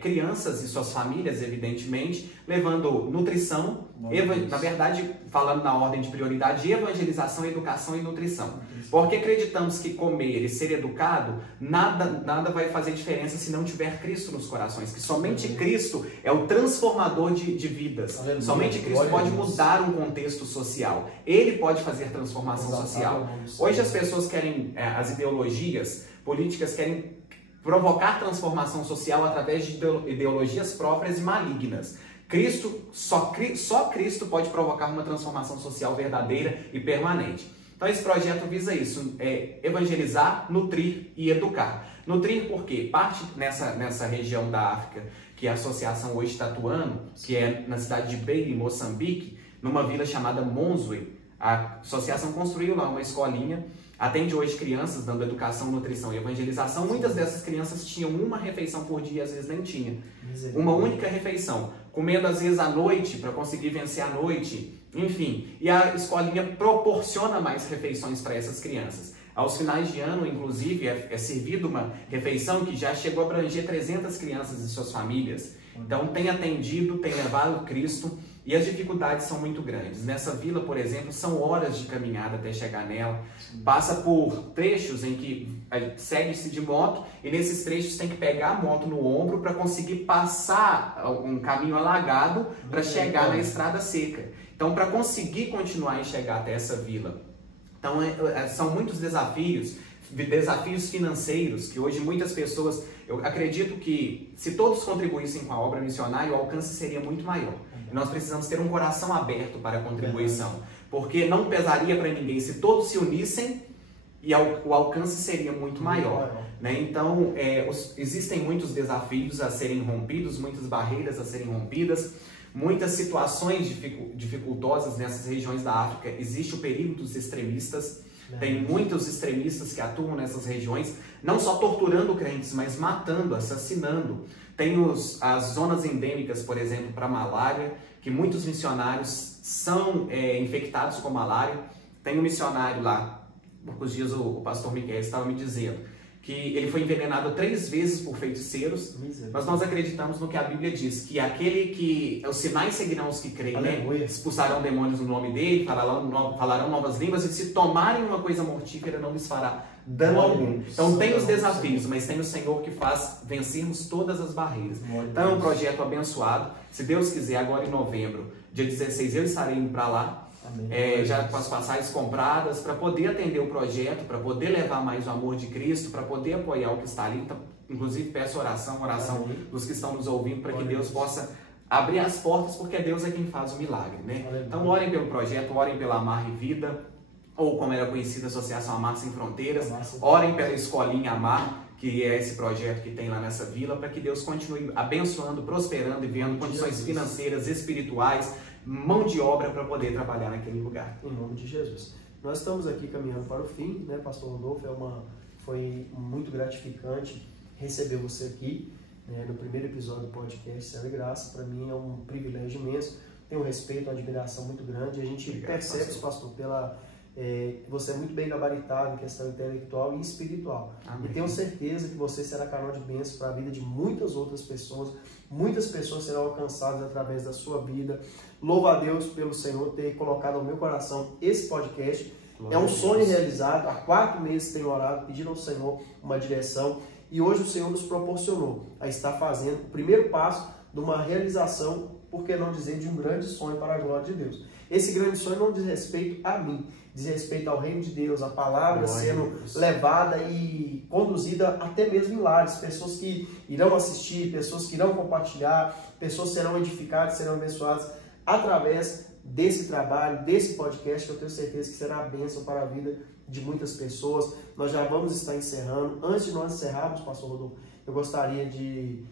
crianças e suas famílias, evidentemente, levando nutrição, na verdade, falando na ordem de prioridade, evangelização, educação e nutrição. Porque acreditamos que comer e ser educado, nada vai fazer diferença se não tiver Cristo nos corações, que somente Cristo é o transformador de vidas. Aleluia. Somente Cristo pode mudar um contexto social. Ele pode fazer transformação social. Hoje as pessoas querem, as ideologias políticas querem provocar transformação social através de ideologias próprias e malignas. Só Cristo pode provocar uma transformação social verdadeira e permanente. Então esse projeto visa isso, evangelizar, nutrir e educar. Nutrir porque parte nessa região da África que a associação hoje está atuando, que é na cidade de Beira, em Moçambique, numa vila chamada Monzue. A associação construiu lá uma escolinha, atende hoje crianças dando educação, nutrição e evangelização. Muitas dessas crianças tinham uma refeição por dia, às vezes nem tinha. Uma única refeição, comendo às vezes à noite para conseguir vencer a noite, enfim. E a escolinha proporciona mais refeições para essas crianças. Aos finais de ano, inclusive, é servida uma refeição que já chegou a abranger 300 crianças e suas famílias. Então tem atendido, tem levado Cristo. E as dificuldades são muito grandes. Nessa vila, por exemplo, são horas de caminhada até chegar nela. Passa por trechos em que segue-se de moto, e nesses trechos tem que pegar a moto no ombro para conseguir passar um caminho alagado para chegar na estrada seca. Então, para conseguir continuar e chegar até essa vila. Então, são muitos desafios financeiros, que hoje muitas pessoas... Eu acredito que se todos contribuíssem com a obra missionária, o alcance seria muito maior. Nós precisamos ter um coração aberto para a contribuição, porque não pesaria para ninguém se todos se unissem, e o alcance seria muito maior. Né? Então, existem muitos desafios a serem rompidos, muitas barreiras a serem rompidas, muitas situações dificultosas nessas regiões da África. Existe o perigo dos extremistas. Tem muitos extremistas que atuam nessas regiões, não só torturando crentes, mas matando, assassinando. Tem as zonas endêmicas, por exemplo, para malária, que muitos missionários são infectados com malária. Tem um missionário lá, há poucos dias o pastor Miquel estava me dizendo, que ele foi envenenado 3 vezes por feiticeiros, mas nós acreditamos no que a Bíblia diz, que os sinais seguirão os que creem, né? Expulsarão demônios no nome dele, falarão novas línguas, e se tomarem uma coisa mortífera não lhes fará dano algum. Então tem os desafios, mas tem o Senhor que faz vencermos todas as barreiras. Então é um projeto abençoado. Se Deus quiser, agora em novembro, dia 16, eu estarei indo para lá, já com as passagens compradas, para poder atender o projeto, para poder levar mais o amor de Cristo, para poder apoiar o que está ali. Então, inclusive peço oração dos que estão nos ouvindo, para que Deus possa abrir as portas, porque Deus é quem faz o milagre, né? Então orem pelo projeto, orem pela Amar e Vida, ou como era conhecida, a Associação Amar Sem Fronteiras. Orem pela Escolinha Amar, que é esse projeto que tem lá nessa vila, para que Deus continue abençoando, prosperando e vendo condições financeiras, espirituais, mão de obra para poder trabalhar naquele lugar. Em nome de Jesus. Nós estamos aqui caminhando para o fim, né, Pastor Rodolfo? Foi muito gratificante receber você aqui, né, no primeiro episódio do podcast Céu e Graça. Para mim é um privilégio imenso, tenho um respeito, uma admiração muito grande. A gente percebe, pastor, você é muito bem gabaritado em questão intelectual e espiritual. Amém. E tenho certeza que você será canal de bênção para a vida de muitas outras pessoas. Muitas pessoas serão alcançadas através da sua vida. Louvo a Deus pelo Senhor ter colocado ao meu coração esse podcast. É um sonho realizado. Há 4 meses tenho orado, pedindo ao Senhor uma direção. E hoje o Senhor nos proporcionou a estar fazendo o primeiro passo de uma realização por que não dizer de um grande sonho para a glória de Deus. Esse grande sonho não diz respeito a mim, diz respeito ao reino de Deus, a palavra sendo levada e conduzida até mesmo em lares, pessoas que irão assistir, pessoas que irão compartilhar, pessoas serão edificadas, serão abençoadas através desse trabalho, desse podcast, que eu tenho certeza que será a bênção para a vida de muitas pessoas. Nós já vamos estar encerrando. Antes de nós encerrarmos, pastor Rodolfo, eu gostaria de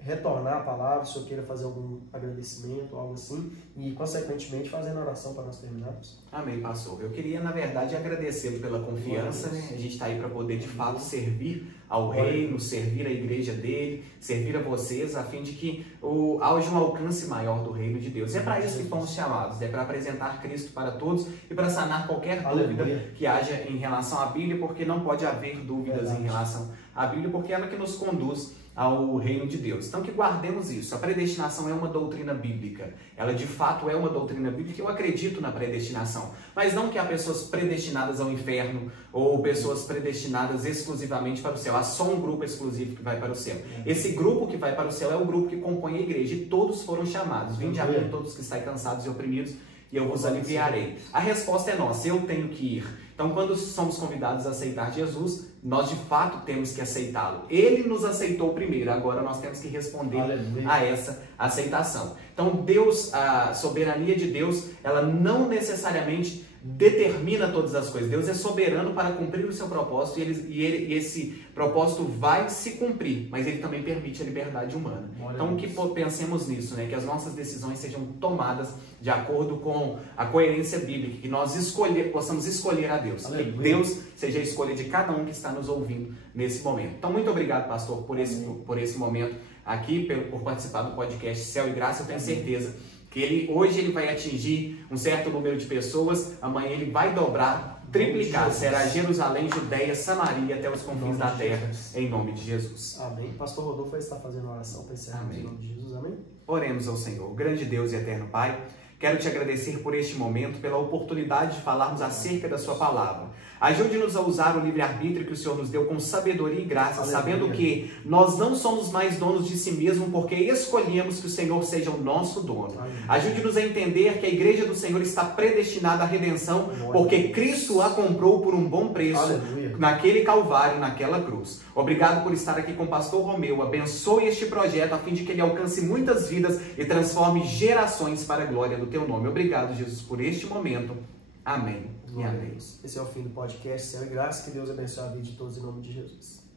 retornar a palavra, se eu queira fazer algum agradecimento, algo assim, e consequentemente fazendo oração para nós terminarmos. Amém, pastor. Eu queria, na verdade, agradecê-lo pela confiança, né? A gente está aí para poder, de fato, servir ao reino, servir a igreja dele, servir a vocês, a fim de que haja um alcance maior do reino de Deus. É para isso que fomos chamados, é para apresentar Cristo para todos e para sanar qualquer dúvida que haja em relação à Bíblia, porque não pode haver dúvidas em relação à Bíblia, porque é ela que nos conduz ao reino de Deus. Então que guardemos isso. A predestinação é uma doutrina bíblica. Ela de fato é uma doutrina bíblica. Eu acredito na predestinação. Mas não que há pessoas predestinadas ao inferno ou pessoas predestinadas exclusivamente para o céu. Há só um grupo exclusivo que vai para o céu. Esse grupo que vai para o céu é o grupo que compõe a igreja. E todos foram chamados. Vinde a mim todos que estáis cansados e oprimidos, e eu vos aliviarei. A resposta é nossa. Eu tenho que ir. Então, quando somos convidados a aceitar Jesus, nós de fato temos que aceitá-lo. Ele nos aceitou primeiro, agora nós temos que responder a essa aceitação. Então, Deus, a soberania de Deus, ela não necessariamente determina todas as coisas. Deus é soberano para cumprir o seu propósito e esse propósito vai se cumprir, mas ele também permite a liberdade humana. Então, que pensemos nisso, né? Que as nossas decisões sejam tomadas de acordo com a coerência bíblica, que nós possamos escolher a Deus. Que Deus seja a escolha de cada um que está nos ouvindo nesse momento. Então, muito obrigado, pastor, por esse momento aqui, por participar do podcast Céu e Graça. Eu tenho certeza que hoje ele vai atingir um certo número de pessoas, amanhã ele vai dobrar, triplicar, será Jerusalém, Judeia, Samaria, até os confins da terra, em nome de Jesus. Amém. Pastor Rodolfo vai estar fazendo oração para encerrar em nome de Jesus. Amém. Oremos ao Senhor. Grande Deus e eterno Pai, quero te agradecer por este momento, pela oportunidade de falarmos acerca da sua palavra. Ajude-nos a usar o livre-arbítrio que o Senhor nos deu com sabedoria e graça, sabendo que nós não somos mais donos de si mesmo, porque escolhemos que o Senhor seja o nosso dono. Ajude-nos a entender que a igreja do Senhor está predestinada à redenção, porque Cristo a comprou por um bom preço, naquele Calvário, naquela cruz. Obrigado por estar aqui com o pastor Romeu. Abençoe este projeto a fim de que ele alcance muitas vidas e transforme gerações para a glória do teu nome. Obrigado, Jesus, por este momento. Amém. E amém. Esse é o fim do podcast Céu e Graça. Que Deus abençoe a vida de todos em nome de Jesus.